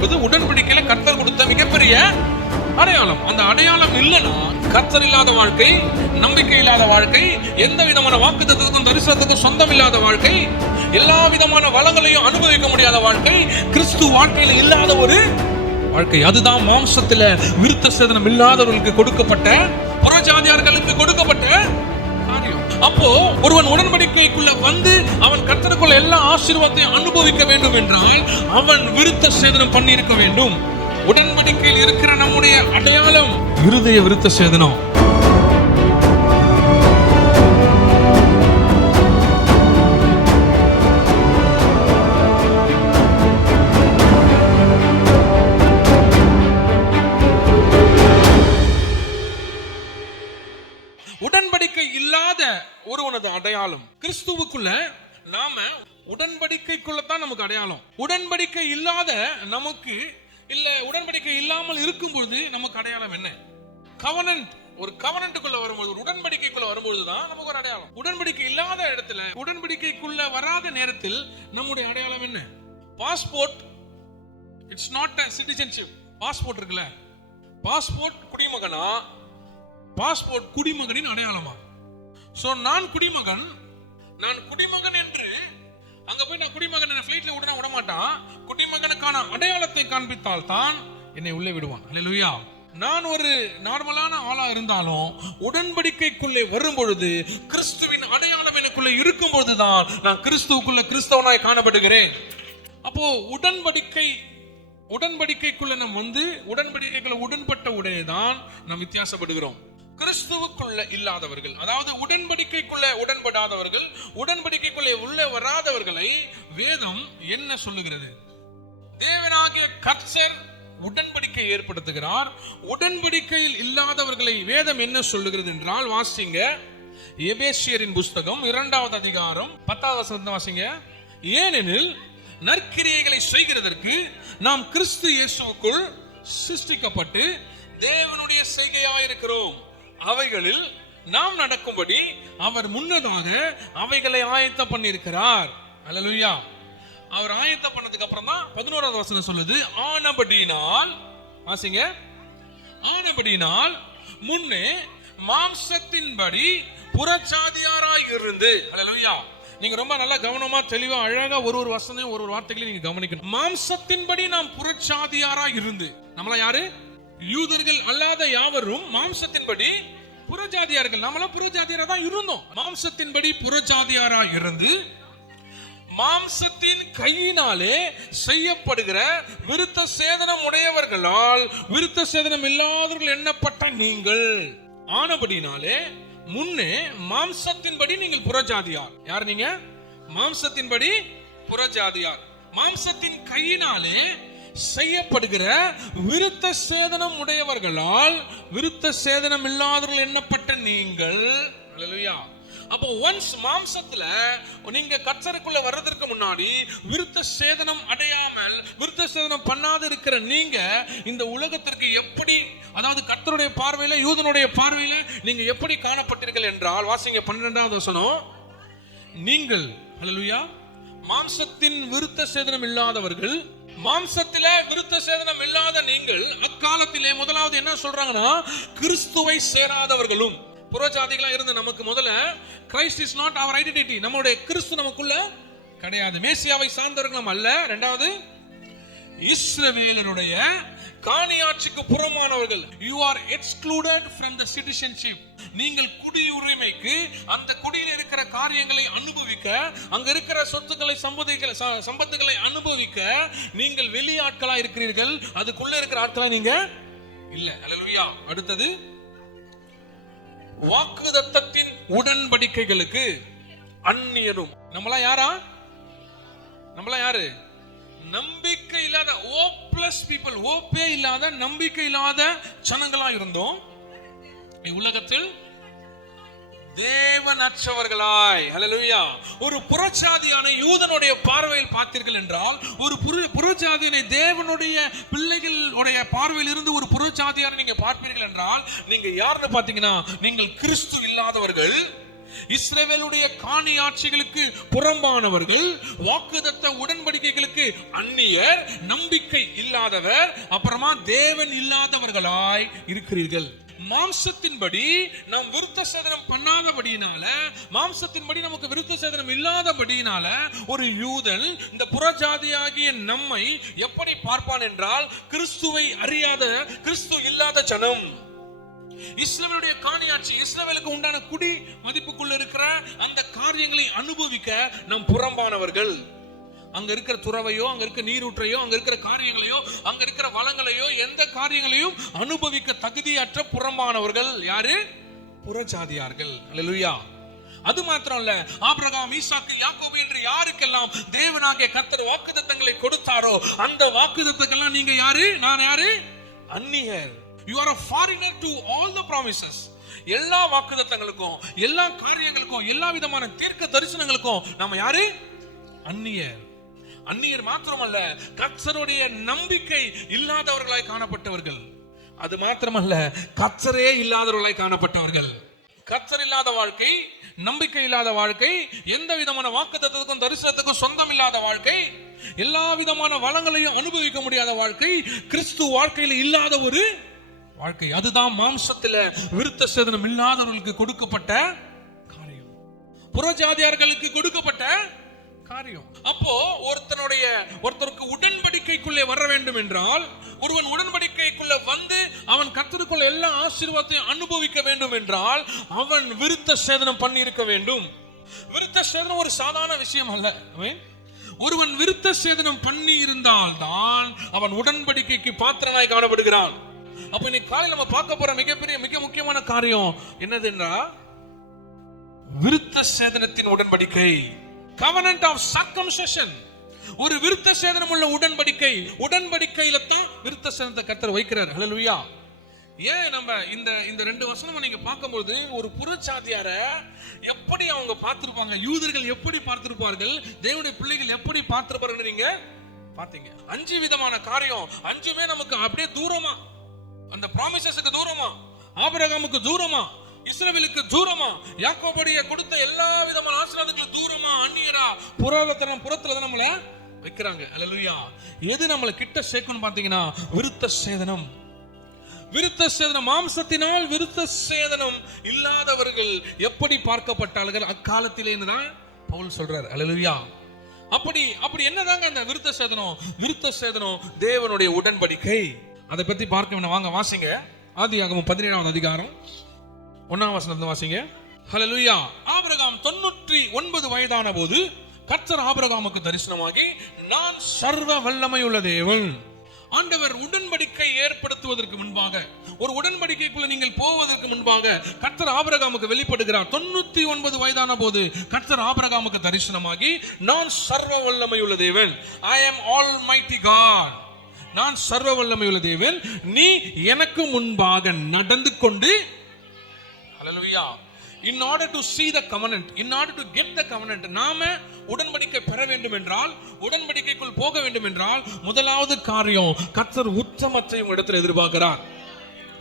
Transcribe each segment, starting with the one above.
என்பது உடன்படிக்கையில கர்த்தர் கொடுத்த மிகப்பெரிய அடையாளம். அந்த அடையாளம் இல்லைன்னா கர்த்தர் இல்லாத வாழ்க்கை, நம்பிக்கை இல்லாத வாழ்க்கை, எந்த விதமான வாக்குத்தத்தத்துக்கும் தரிசனத்துக்கும் சொந்தம் இல்லாத வாழ்க்கை, எல்லா விதமான வளங்களையும் அனுபவிக்க முடியாத வாழ்க்கை, கிறிஸ்து வாழ்க்கையில இல்லாத ஒரு வாழ்க்கை. அதுதான் மாம்சத்துல விருத்த சேதனம் இல்லாதவர்களுக்கு கொடுக்கப்பட்ட, புறஜாதியார்களுக்கு கொடுக்கப்பட்ட காரியம். அப்போ ஒருவன் உடன்படிக்கைக்குள்ள வந்து அவன் கர்த்தருக்குள்ள எல்லா ஆசீர்வாதத்தையும் அனுபவிக்க வேண்டும் என்றால் அவன் விருத்த சேதனம் பண்ணி இருக்க வேண்டும். உடன்படிக்கையில் இருக்கிற நம்முடைய அடையாளம் இருதய விருத்த சேதனம். உடன்படிக்கை இல்லாத ஒருவனது அடையாளம். கிறிஸ்துவுக்குள்ள நாம உடன்படிக்கைக்குள்ள தான் நமக்கு அடையாளம். உடன்படிக்கை இல்லாத நமக்கு இல்ல, உடன்படிக்கை இல்லாமல் இருக்கும் பொழுது நமக்கு அடையாளம் என்ன? கவனன்ட். ஒரு கவனன்ட்டுக்குள்ள வரும்போது, ஒரு உடன்படிக்கைக்குள்ள வரும்போது தான் நமக்கு ஒரு அடையாளம். உடன்படிக்கை இல்லாத இடத்துல, உடன்படிக்கைக்குள்ள வராத நேரத்தில் நம்முடைய அடையாளம் என்ன? Passport it's not a citizenship. Passport இருக்குல்ல, பாஸ்போர்ட் குடிமகனா? பாஸ்போர்ட் குடிமகனின் அடையாளமா? சோ நான் குடிமகன், நான் குடிமகன் என்று அங்க போய் நான் குடிமகன் ஃபிளைட்ல விட மாட்டான். குடிமகனுக்கான அடையாளத்தை காண்பித்தால் தான் என்னை உள்ளே விடுவான். அல்லேலூயா. நான் ஒரு நார்மலான ஆளா இருந்தாலும் உடன்படிக்கைக்குள்ளே வரும் பொழுது கிறிஸ்துவின் அடையாளம் எனக்குள்ள இருக்கும் பொழுதுதான் நான் கிறிஸ்துவுக்குள்ள கிறிஸ்தவனாய் காணப்படுகிறேன். அப்போ உடன்படிக்கைக்குள்ள நாம் வந்து உடன்படிக்கைக்குள்ள உடன்பட்ட உடையதான் நாம் வித்தியாசப்படுகிறோம். கிறிஸ்துவுக்குள்ள இல்லாதவர்கள், அதாவது உடன்படிக்கைக்குள்ள உடன்படாதவர்கள், உடன்படிக்கைக்குள்ளே உள்ளே வராதவர்களை வேதம் என்ன சொல்லுகிறது? தேவனாகிய கர்த்தர் உடன்படிக்கை ஏற்படுத்துகிறார். உடன்படிக்கையில் இல்லாதவர்களை வேதம் என்ன சொல்லுகிறது என்றால், வாசிங்க எபேசியரின் புஸ்தகம் 2வது அதிகாரம் 10வது வசனத்தை வாசிங்க. ஏனெனில் நற்கிரியைகளை செய்கிறதற்கு நாம் கிறிஸ்து இயேசுவுக்குள் சிருஷ்டிக்கப்பட்டு தேவனுடைய செய்கையாயிருக்கிறோம். அவைகளில் நாம் நடக்கும்படி அவர் முன்னதாக அவைகளை ஆயத்தம் பண்ணியிருக்கிறார். அல்லேலூயா. அவர் ஆயத்தம் பண்ணதுக்கு அப்புறம் தான் 11வது வசனம் சொல்லுது, ஆனபடியினால், வாசிங்க, ஆனபடியினால் முன்னே மாம்சத்தின்படி புறச்சாதியாராய் இருந்து. அல்லேலூயா. நீங்க ரொம்ப நல்லா கவனமா தெளிவா அழகா ஒரு வசனம் ஒரு வார்த்தைகளை நீங்க கவனிக்கணும். மாம்சத்தின்படி நாம் புறச்சாதியாராய் இருந்து. நம்மள யாரு? யூதர்கள் அல்லாத யாவரும் மாம்சத்தின்படி புறஜாதியார்கள். நம்மளாம் புறஜாதியாரா தான் இருந்தோம். மாம்சத்தின்படி புறஜாதியாரா இருந்து மாம்சத்தின் கையினாலே செய்யப்படுகிற விருத்த சேதனம் உடையவர்களால் விருத்த சேதனம் இல்லாதவர்கள் எண்ணப்பட்ட நீங்கள். ஆனபடினாலே முன்னே மாம்சத்தின்படி நீங்கள் புறஜாதியார். யார் நீங்க? மாம்சத்தின்படி புறஜாதியார். மாம்சத்தின் கையினாலே செய்யப்படுகிற விருத்த சேதனம் உடையவர்களால் விருத்த சேதனம் இல்லாதவர்கள் எண்ணப்பட்ட நீங்கள். அல்லேலூயா. அப்போ ஒன்ஸ் மாம்சத்துல நீங்க கர்த்தருக்குள்ள வர்றதற்கு முன்னாடி விருத்த சேதனம் அடையாமல் விருத்த சேதனம் பண்ணாத இருக்கிற நீங்க இந்த உலகத்திற்கு எப்படி, அதாவது கர்த்தருடைய பார்வையில, யூதனுடைய பார்வையில நீங்க எப்படி காணப்பட்டீர்கள் என்றால், வாசிங்க 12வது வசனம். நீங்கள், அல்லேலூயா, மாம்சத்தின் விருத்த சேதனம் இல்லாதவர்கள், மாம்சத்தில விருத்த சேதனம் இல்லாத நீங்கள் அக்காலத்திலே முதலாவது என்ன சொல்றாங்கன்னா, கிறிஸ்துவை சேராதவர்களும். புறஜாதிகளா இருந்து நமக்கு முதல்ல Christ is not our identity. நம்மளுடைய கிறிஸ்து நமக்குள்ள கிடையாது. மேசியாவை சார்ந்தவர்கள் நாம் அல்ல. இரண்டாவது, இஸ்ரவேலருடைய காணியாட்சிக்கு புறமானவர்கள். You are excluded from the citizenship. நீங்கள் குடியுரிமைக்கு, அந்த குடியில் இருக்கிற காரியங்களை அனுபவிக்க, அங்க இருக்கிற சொத்துக்களை சம்பத்துகளை அனுபவிக்க நீங்கள் வெளியாட்களா இருக்கிறீர்கள். அதுக்குள்ள இருக்கிற ஆட்களா நீங்க இல்ல. அல்லேலூயா. அடுத்தது, வாக்குதத்தத்தின் உடன்படிக்கைகளுக்கு அந்நியரும். நம்மளா யாரா? நம்மளா யாரு? நம்பிக்கை இல்லாத, ஹோப்லெஸ் பீப்பிள், ஹோப்பே இல்லாத, நம்பிக்கை இல்லாத ஜனங்களா இருந்தோம். உலகத்தில் தேவனற்றவர்களாய். ஹல்லேலூயா. ஒரு புறஜாதியான யூதனுடைய பார்வையில் பார்த்தீர்கள் என்றால், ஒரு புறஜாதியினை தேவனுடைய பிள்ளைகளுடைய பார்வையில் இருந்து ஒரு புறஜாதியான நீங்க பார்ப்பீர்கள் என்றால், நீங்க யாருன்னு பாத்தீங்கன்னா, நீங்கள் கிறிஸ்து இல்லாதவர்கள். இஸ்ரவேலுடைய காணி ஆட்சிகளுக்கு புறம்பானவர்கள், வாக்குத்தத்த உடன்படிக்கைகளுக்கு அந்நியர், நம்பிக்கை இல்லாதவர், அப்புறமா தேவன் இல்லாதவர்களாய் இருக்கிறீர்கள். மாம்சத்தின்படி நாம் விருத்த சேதனம் பண்ணாதபடியினால, மாம்சத்தின்படி நமக்கு விருத்த சேதனம் இல்லாதபடியினால ஒரு யூதன் இந்த புறஜாதியாகிய நம்மை எப்படி பார்ப்பான் என்றால், கிறிஸ்துவை அறியாத, கிறிஸ்து இல்லாத ஜனம். இஸ்ரவேலுடைய காணியாட்சி, இஸ்ரவேலுக்கு உண்டான குடி மதிப்புக்குள்ள இருக்கிற அந்த காரியங்களை அனுபவிக்க நாம் புறம்பானவர்கள். அங்க இருக்கிற துறவையோ, அங்க இருக்கிற நீரூற்றையோ, அங்க இருக்கிற காரியங்களையோ, அங்க இருக்கிற வளங்களையோ, எந்த காரியங்களையும் அனுபவிக்க தகுதியற்ற புறம்பானவர்கள் யாரு? புறஜாதியார்கள். அல்லேலூயா. அது மாத்திரம் இல்ல, ஆபிரகாம், ஈசாக்கு, யாக்கோபு என்று யாருக்கெல்லாம் தேவனாகிய கர்த்தர் வாக்குத்தத்தங்களை கொடுத்தாரோ அந்த வாக்குத்தத்தங்கள்லாம் நீங்க யாரு? நான் யாரு? அந்நியர். You are a foreigner to all the promises. எல்லா வாக்குத்தத்தங்களுக்கும், எல்லா காரியங்களுக்கும், எல்லா விதமான தீர்க்க தரிசனங்களுக்கும் நாம யாரு? அந்நியர். அந்நியர் மாத்திரமல்ல, கர்த்தருடைய நம்பிக்கை இல்லாதவர்களாய் காணப்பட்டவர்கள். அது மாத்திரமல்ல, கர்த்தரே இல்லாதவர்களாய் காணப்பட்டவர்கள். கர்த்தர் இல்லாத வாழ்க்கை, நம்பிக்கை இல்லாத வாழ்க்கை, எந்த விதமான வாக்குத்தத்தத்துக்கும் தரிசனத்துக்கும் சொந்தம் இல்லாத வாழ்க்கை, எல்லா விதமான வளங்களையும் அனுபவிக்க முடியாத வாழ்க்கை, கிறிஸ்து வாழ்க்கையில் இல்லாத ஒரு வாழ்க்கை. அதுதான் மாம்சத்துல விருத்த சேதனம் இல்லாதவர்களுக்கு கொடுக்கப்பட்ட காரியம், புறஜாதியார்களுக்கு கொடுக்கப்பட்ட காரியம். அப்போ ஒருத்தருக்கு உடன்படிக்கைக்குள்ளே வர வேண்டும் என்றால், ஒருவன் உடன்படிக்கைக்குள்ள வந்து அவன் கர்த்தருக்குள்ள எல்லா ஆசீர்வாதத்தையும் அனுபவிக்க வேண்டும் என்றால் அவன் விருத்த சேதனம் பண்ணி இருக்க வேண்டும். விருத்த சேதனம் ஒரு சாதாரண விஷயம் அல்ல. ஒருவன் விருத்த சேதனம் பண்ணி இருந்தால் தான் அவன் உடன்படிக்கைக்கு பாத்திரனாய் காணப்படுகிறான். அப்ப இன்னைக்கு காலையில் நம்ம பார்க்க போற மிக முக்கியமான காரியம் என்னதுன்னா, விருத்த சேதனத்தின் உடன்படிக்கை. Covenant of circumcision. ஒரு விருத்த சேதனம் உள்ள உடன்படிக்கை. உடன்படிக்கையில தான் விருத்த சேதனத்தை கர்த்தர் வைக்கிறார். ஹல்லேலூயா. ஏன் நம்ம இந்த ரெண்டு வசனம் நீங்க பார்க்கும்போது, ஒரு புறஜாதியார எப்படி அவங்க பார்த்திருப்பாங்க, யூதர்கள் எப்படி பார்த்திருப்பார்கள், தேவனுடைய பிள்ளைகள் எப்படி பார்த்திருப்பார்கள் நீங்க பாத்தீங்க. 5 விதமான காரியம், 5மே நமக்கு அப்படியே தூரமா, அந்த ப்ராமிசஸ்க்கு தூரமா, ஆபிரகாமுக்கு தூரமா, இஸ்ரவேலுக்கு தூரமா, யாக்கோபுடைய கொடுத்த எல்லா விதமான ஆசீர்வாதங்களுக்கு தூரமா, அந்நியரா, புறத்துல நம்மள வைக்கிறாங்க. அல்லேலூயா. எது நம்மள கிட்ட சேர்க்கணும் பாத்தீங்கன்னா, விருத்த சேதனம். விருத்த சேதனம், மாம்சத்தினால் விருத்த சேதனம் இல்லாதவர்கள் எப்படி பார்க்கப்பட்டார்கள் அக்காலத்திலே தான் பவுல் சொல்றார். அல்லேலூயா. அப்படி என்னதாங்க அந்த விருத்த சேதனம்? விருத்த சேதனம் தேவனுடைய உடன்படிக்கை. அதை பத்தி பார்க்க வேணும். வாங்க வாசிங்க. ஆதியாகமம் 17வது அதிகாரம் 1ஆம் வசனத்தை வாசிங்க. ஹல்லேலூயா. ஆபிரகாம் 99 வயதான போது கர்த்தர் ஆபிரகாமுக்கு தரிசனமாகி, நான் சர்வ வல்லமை உள்ள தேவன். ஆண்டவர் உடன்படிக்கை ஏற்படுத்துவதற்கு முன்பாக, ஒரு உடன்படிக்கைக்குள்ள நீங்கள் போவதற்கு முன்பாக கர்த்தர் ஆபிரகாமுக்கு வெளிப்படுகிறார். 99 வயதான போது கர்த்தர் ஆபிரகாமுக்கு தரிசனமாகி, நான் சர்வ வல்லமை உள்ள தேவன், I am almighty God. நான் சர்வ வல்லமை உள்ள தேவன், நீ எனக்கு முன்பாக நடந்து கொண்டு. ஹல்லேலூயா. In order to see the covenant, in order to get the covenant, நாம உடன்படிக்கை பெற வேண்டும் என்றால், உடன்படிக்கைக்குள் போக வேண்டும் என்றால், முதலாவது காரியம் கர்த்தர் உத்தமத்தை இடத்தில் எதிர்பார்க்கிறார்.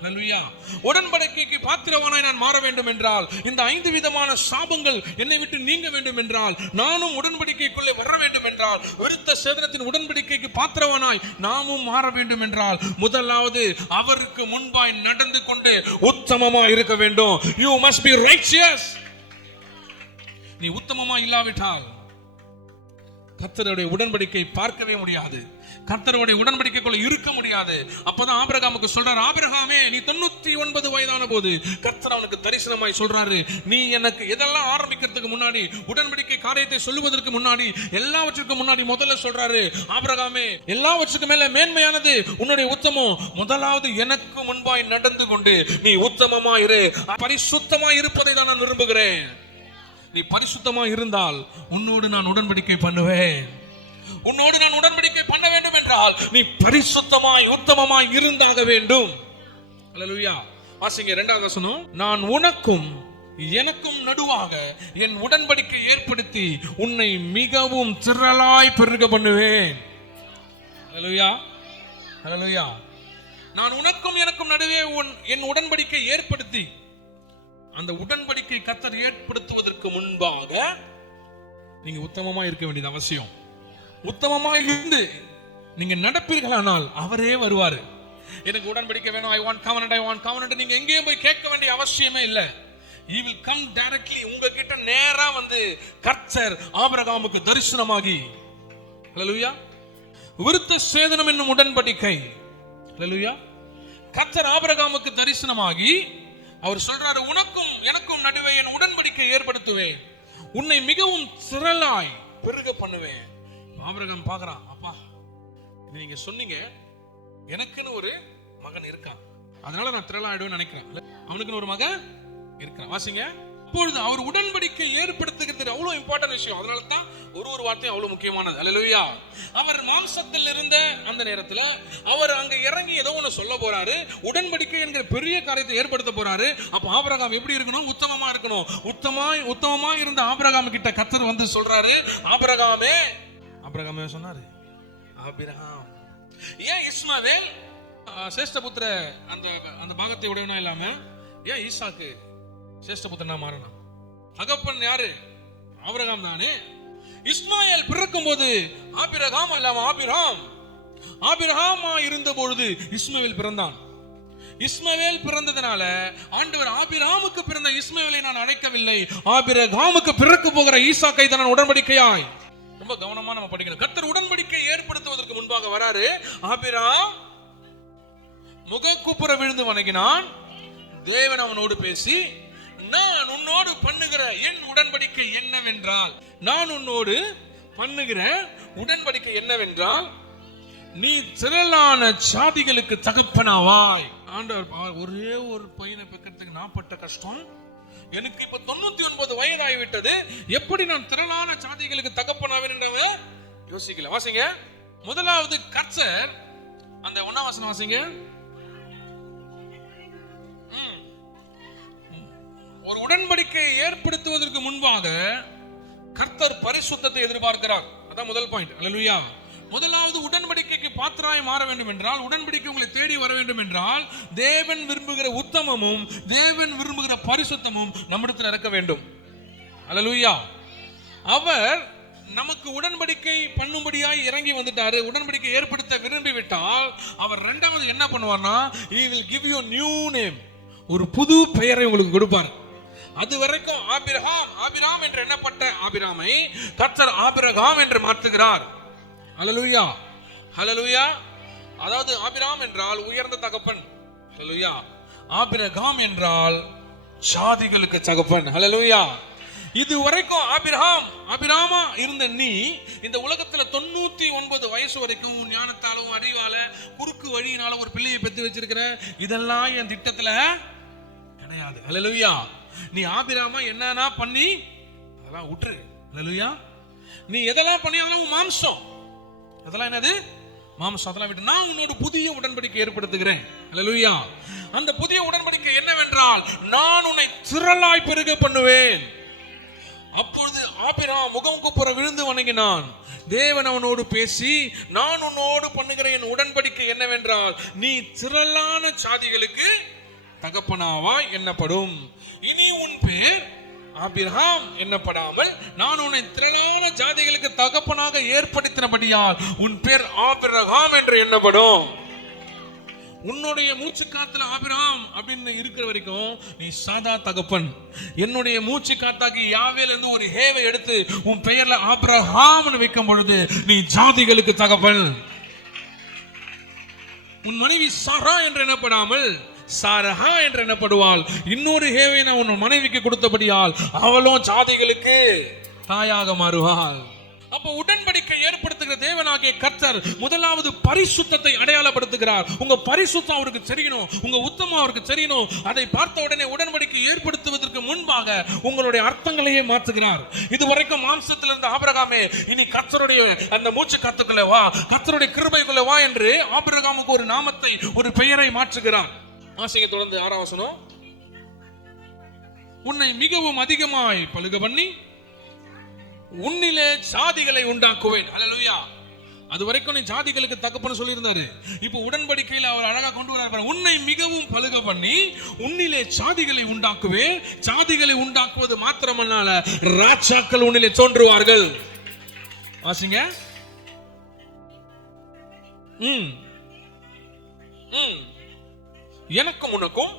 ஹல்லேலூயா. உடன்படிக்கைக்கு பாத்திரவானாய் நான் மாற வேண்டும் என்றால், இந்த 5 விதமான சாபங்கள் என்னை விட்டு நீங்க வேண்டும் என்றால், நானும் உடன்படிக்கைக்குள்ளே வர வேண்டும் என்றால், விருத்த சேதனத்தின் உடன்படிக்கைக்கு பாத்திரவானாய் நாமும் மாற வேண்டும் என்றால், முதலாவது அவருக்கு முன்பாய் நடந்து கொண்டு உத்தமமா இருக்க வேண்டும். You must be righteous. நீ உத்தமமா இல்லாவிட்டால் கர்த்தருடைய உடன்படிக்கை பார்க்கவே முடியாது, கர்த்தருடைய உடன்படிக்கைக்குள்ள இருக்க முடியாது. அப்பதான் ஆபிரகாமுக்கு சொல்றாரு, ஆபிரகாமே நீ 99 வயதான போது கர்த்தர் அவனுக்கு தரிசனமாய் சொல்றாரு, நீ எனக்கு எதெல்லாம் ஆரம்பிக்கிறதுக்கு முன்னாடி, உடன்படிக்கை காரியத்தை சொல்லுவதற்கு முன்னாடி, எல்லாவற்றுக்கும் முன்னாடி முதல்ல சொல்றாரு, ஆபிரகாமே எல்லாவற்றுக்கும் மேல மேன்மையானது உன்னுடைய உத்தமம். முதலாவது எனக்கு முன்பாய் நடந்து கொண்டு நீ உத்தமமா இரு, பரிசுத்தமா இருப்பதை தான் நான் விரும்புகிறேன். நீ பரிசுத்தமா இருந்தால் உன்னோடு நான் உடன்படிக்கை பண்ணுவேன். உன்னோடு நான் உடன்படிக்கை பண்ண வேண்டும் என்றால் நீ பரிசுத்தமாய் உத்தமமாய் இருந்தாக வேண்டும். அல்லேலூயா. வாசிங்க 2வது வசனம். நான் உனக்கும் எனக்கும் நடுவாக என் உடன்படிக்கை ஏற்படுத்தி உன்னை மிகவும் திரளாய் பெருக பண்ணுவேன். அல்லேலூயா. அல்லேலூயா. நான் உனக்கும் எனக்கும் நடுவே என் உடன்படிக்கை ஏற்படுத்தி, அந்த உடன்படிக்கை கர்த்தர் ஏற்படுத்துவதற்கு முன்பாக நீங்க உத்தமமா இருக்க வேண்டியது அவசியம். உத்தமமா இருந்து நீங்க நடப்பீர்களானால் அவரே வருவாரு. எனக்கு உடன்படிக்கை வேணும், ஐ வாண்ட் கவர்னன்ட் நீங்க எங்கேயும் போய் கேட்க வேண்டிய அவசியமே இல்லை. He will come directly. உங்ககிட்ட நேரா வந்து கர்த்தர் ஆபிரகாமுக்கு தரிசனமாகி, ஹல்லேலூயா, விருத்த சேதனம் என்னும் உடன்படிக்கை, ஹல்லேலூயா, கர்த்தர் ஆபிரகாமுக்கு தரிசனமாகி அவர் சொல்றாரு, உனக்கும் எனக்கும் நடுவே என் உடன்படிக்கை ஏற்படுத்துவேன், உன்னை மிகவும் திரளாய் பெருக பண்ணுவேன். ஆபிரகாம் பார்க்கறான், அப்பா நீங்க சொன்னீங்க எனக்குன்னு ஒரு மகன் இருக்கான், அதனால நான் திரளாயிடுவேன்னு நினைக்கிறேன். அவனுக்குன்னு ஒரு மகன் இருக்கிறான். வாசிங்க. அப்பொழுது அவர் உடன்படிக்கை ஏற்படுத்துகிறது அவ்வளவு இம்பார்ட்டன்ட் விஷயம். அதனால தான் ஒரு வார்த்தையும் அவ்வளவு முக்கியமானது. ஹல்லேலூயா. அவர் மாம்சத்தில் இருந்த அந்த நேரத்துல அவர் அங்க இறங்கி ஏதோ ஒண்ணு சொல்ல போறாரு, உடன்படிக்கை என்கிற பெரிய காரியத்தை ஏற்படுத்த போறாரு. அப்ப ஆபிரகாம் எப்படி இருக்கணும்? உத்தமமா இருக்கணும். உத்தமமா இருந்த ஆபிரகாம் கிட்ட கர்த்தர் வந்து சொல்றாரு, ஆபிரகாமே சொன்னாரு, ஆபிரகாம் ஏன் இஸ்மாவேல் சேஷ்டபுத்திர அந்த பாகத்தை உடையவனா இல்லாம ஏன் ஈசாக்கு சேஷ்டபுத்திரனா மாறணும்? தகப்பன் யாரு? ஆபிரகாம் தானே. இஸ்மாயில் பிறக்கும் போது ஆபிரகாம் இல்லாம ஆபிரகாமா இருந்த பொழுது இஸ்மாவேல் பிறந்தான். இஸ்மாவேல் பிறந்ததுனால ஆண்டவர் ஆபிரகாமுக்கு பிறந்த இஸ்மாவேலை நான் அழைக்கவில்லை, ஆபிரகாமுக்கு பிறக்க போகிற ஈசாக்கை தான் நான் உடன்படிக்கையாய். ரொம்ப கவனமா நம்ம படிக்கணும். கர்த்தர் உடன்படிக்கை ஏற்படுத்துவதற்கு முன்பாக வராரு. ஆபிரகாம் முகக்குப்புற விழுந்து வணங்கினான். தேவன் அவனோடு பேசி, நான் உன்னோடு பண்ணுகிற என் உடன்படிக்கை என்னவென்றால், நான் உன்னோடு பண்ணுகிற உடன்படிக்கை என்னவென்றால், நீ திரளான சாதிகளுக்கு தகப்பனாவாய். ஆண்டவர் ஒரே ஒரு பையனை பெக்கிறதுக்கு நான் பட்ட கஷ்டம், எனக்கு இப்ப 99 வயதாகிவிட்டது, எப்படி நான் திரளான சாதிகளுக்கு தகப்பனாவேன் என்றவ யோசிக்கல. வாசிங்க. முதலாவது கர்த்தர் அந்த 1ஆம் வசனம் வாசிங்க. ஒரு உடன்படிக்கையை ஏற்படுத்துவதற்கு முன்பாக கர்த்தர் பரிசுத்தத்தை எதிர்பார்க்கிறார். அதான் முதல் பாயிண்ட். ஹல்லேலூயா. முதலாவது உடன்படிக்கைக்கு பாத்திராய் மாற வேண்டும் என்றால், உடன்படிக்கை உங்களை தேடி வர வேண்டும் என்றால், தேவன் விரும்புகிற உத்தமமும் தேவன் விரும்புகிற பரிசுத்தமும் நம்மிடத்தில் இருக்க வேண்டும். ஹல்லேலூயா. அவர் நமக்கு உடன்படிக்கை பண்ணும்படியாய் இறங்கி வந்துட்டாரு. உடன்படிக்கை ஏற்படுத்த விரும்பி விட்டால் அவர் இரண்டாவது என்ன பண்ணுவார்னா, he will give you a new name, ஒரு புது பெயரை உங்களுக்கு கொடுப்பார். அது வரைக்கும் ஆபிரகாம் என்று எண்ணப்பட்ட ஆபிராமை கர்த்தர் ஆபிரகாம் என்று மாற்றுகிறார். ஹல்லேலூயா, ஹல்லேலூயா. அதாவது ஆபிரகாம் என்றால் உயர்ந்த தகப்பன். ஹல்லேலூயா. ஆபிரகாம் என்றால் சாதிகளுக்கு தகப்பன். ஹல்லேலூயா. இது வரைக்கும் ஆபிரகாமா இருந்த நீ இந்த உலகத்துல 99 வயசு வரைக்கும் ஞானத்தாலும் அறிவால குறுக்கு வழியினால ஒரு பிள்ளையை பெற்று வச்சிருக்கிற, இதெல்லாம் என் திட்டத்துல கிடையாது. ஹல்லேலூயா. நீ ஆபிரகாமா என்னன்னா பண்ணி அதெல்லாம் விட்டுரு. ஹல்லேலூயா. நீ எதெல்லாம் பண்ணி அதெல்லாம் மாம்சம், அதெல்லாம் என்னது மாம்சம், அதெல்லாம் விட்டு நான் உன்னோட புதிய உடன்படிக்கை ஏற்படுத்துகிறேன். ஹல்லேலூயா. அந்த புதிய உடன்படிக்கை என்னவென்றால், நான் உன்னை திரளாய் பெருக பண்ணுவேன். அப்பொழுது ஆபிரகாம் முகம் குப்புற விழுந்து வணங்கினான். தேவன் அவனோடு பேசி, நான் உன்னோடு பண்ணுகிற என் உடன்படிக்கை என்னவென்றால், நீ திரளான சாதிகளுக்கு தகப்பனாவாய் எண்ணப்படும். இனி உன் பேர் ஆபிரகாம் எண்ணப்படாமல் நான் உன்னை திரளான ஜாதிகளுக்கு தகப்பனாக ஏற்படுத்தினபடியால் உன் பேர் ஆபிரகாம் என்று எண்ணப்படும். உன்னுடைய மூச்சு காத்துல ஆபிரகாம் அப்படின்னு இருக்கிற வரைக்கும் நீ சாதா தகப்பன். என்னுடைய மூச்சு காத்தாக்கி யாவேல இருந்து ஒரு ஹேவை எடுத்து உன் பெயர்ல ஆபிரகாம்னு வைக்கும் பொழுது நீ ஜாதிகளுக்கு தகப்பன். உன் மனைவி சாரா என்று எண்ணப்படாமல் சாரஹா என்று எண்ணப்படுவாள். இன்னொரு ஹேவை நான் உன் மனைவிக்கு கொடுத்தபடியால் அவளும் ஜாதிகளுக்கு தாயாக மாறுவாள். அப்ப உடன்படிக்கை ஏற்படுத்துகிற தேவனாகிய கர்த்தர் முதலாவது பரிசுத்தத்தை அடையாளப்படுத்துகிறார். உங்க பரிசுத்தம் அவருக்கு தெரியணும், உங்க உத்தமம் அவருக்கு தெரியணும். அதை பார்த்த உடனே உடன்படிக்கை ஏற்படுத்துவதற்கு முன்பாக உங்களுடைய அர்த்தங்களையே மாற்றுகிறார். இதுவரைக்கும் மாம்சத்தில் இருந்த ஆபிரகாமே, இனி கர்த்தருடைய அந்த மூச்சு காத்துக்குள்ள வா, கர்த்தருடைய கிருபைக்குள்ள வா என்று ஆபிரகாமுக்கு ஒரு நாமத்தை, ஒரு பெயரை மாற்றுகிறார். ஆசையை தொடர்ந்து 6ஆம் வசனம். உன்னை மிகவும் அதிகமாய் பலுக பண்ணி உன்னிலே சாதிகளை உண்டாக்குவேன். ஹல்லேலூயா. அது வரைக்கும் நீ ஜாதிகளுக்கு தகப்பன்னு சொல்லியிருந்தாரு. இப்போ உடன்படிக்கையில் அவர் அழகா கொண்டு வர, உன்னை மிகவும் பலுக பண்ணி உன்னிலே ஜாதிகளை உண்டாக்குவேன். ஜாதிகளை உண்டாக்குவது மாத்திரமல்ல, ராஜாக்கள் உன்னிலே தோன்றுவார்கள். வாசிங்க. எனக்கும் உனக்கும்,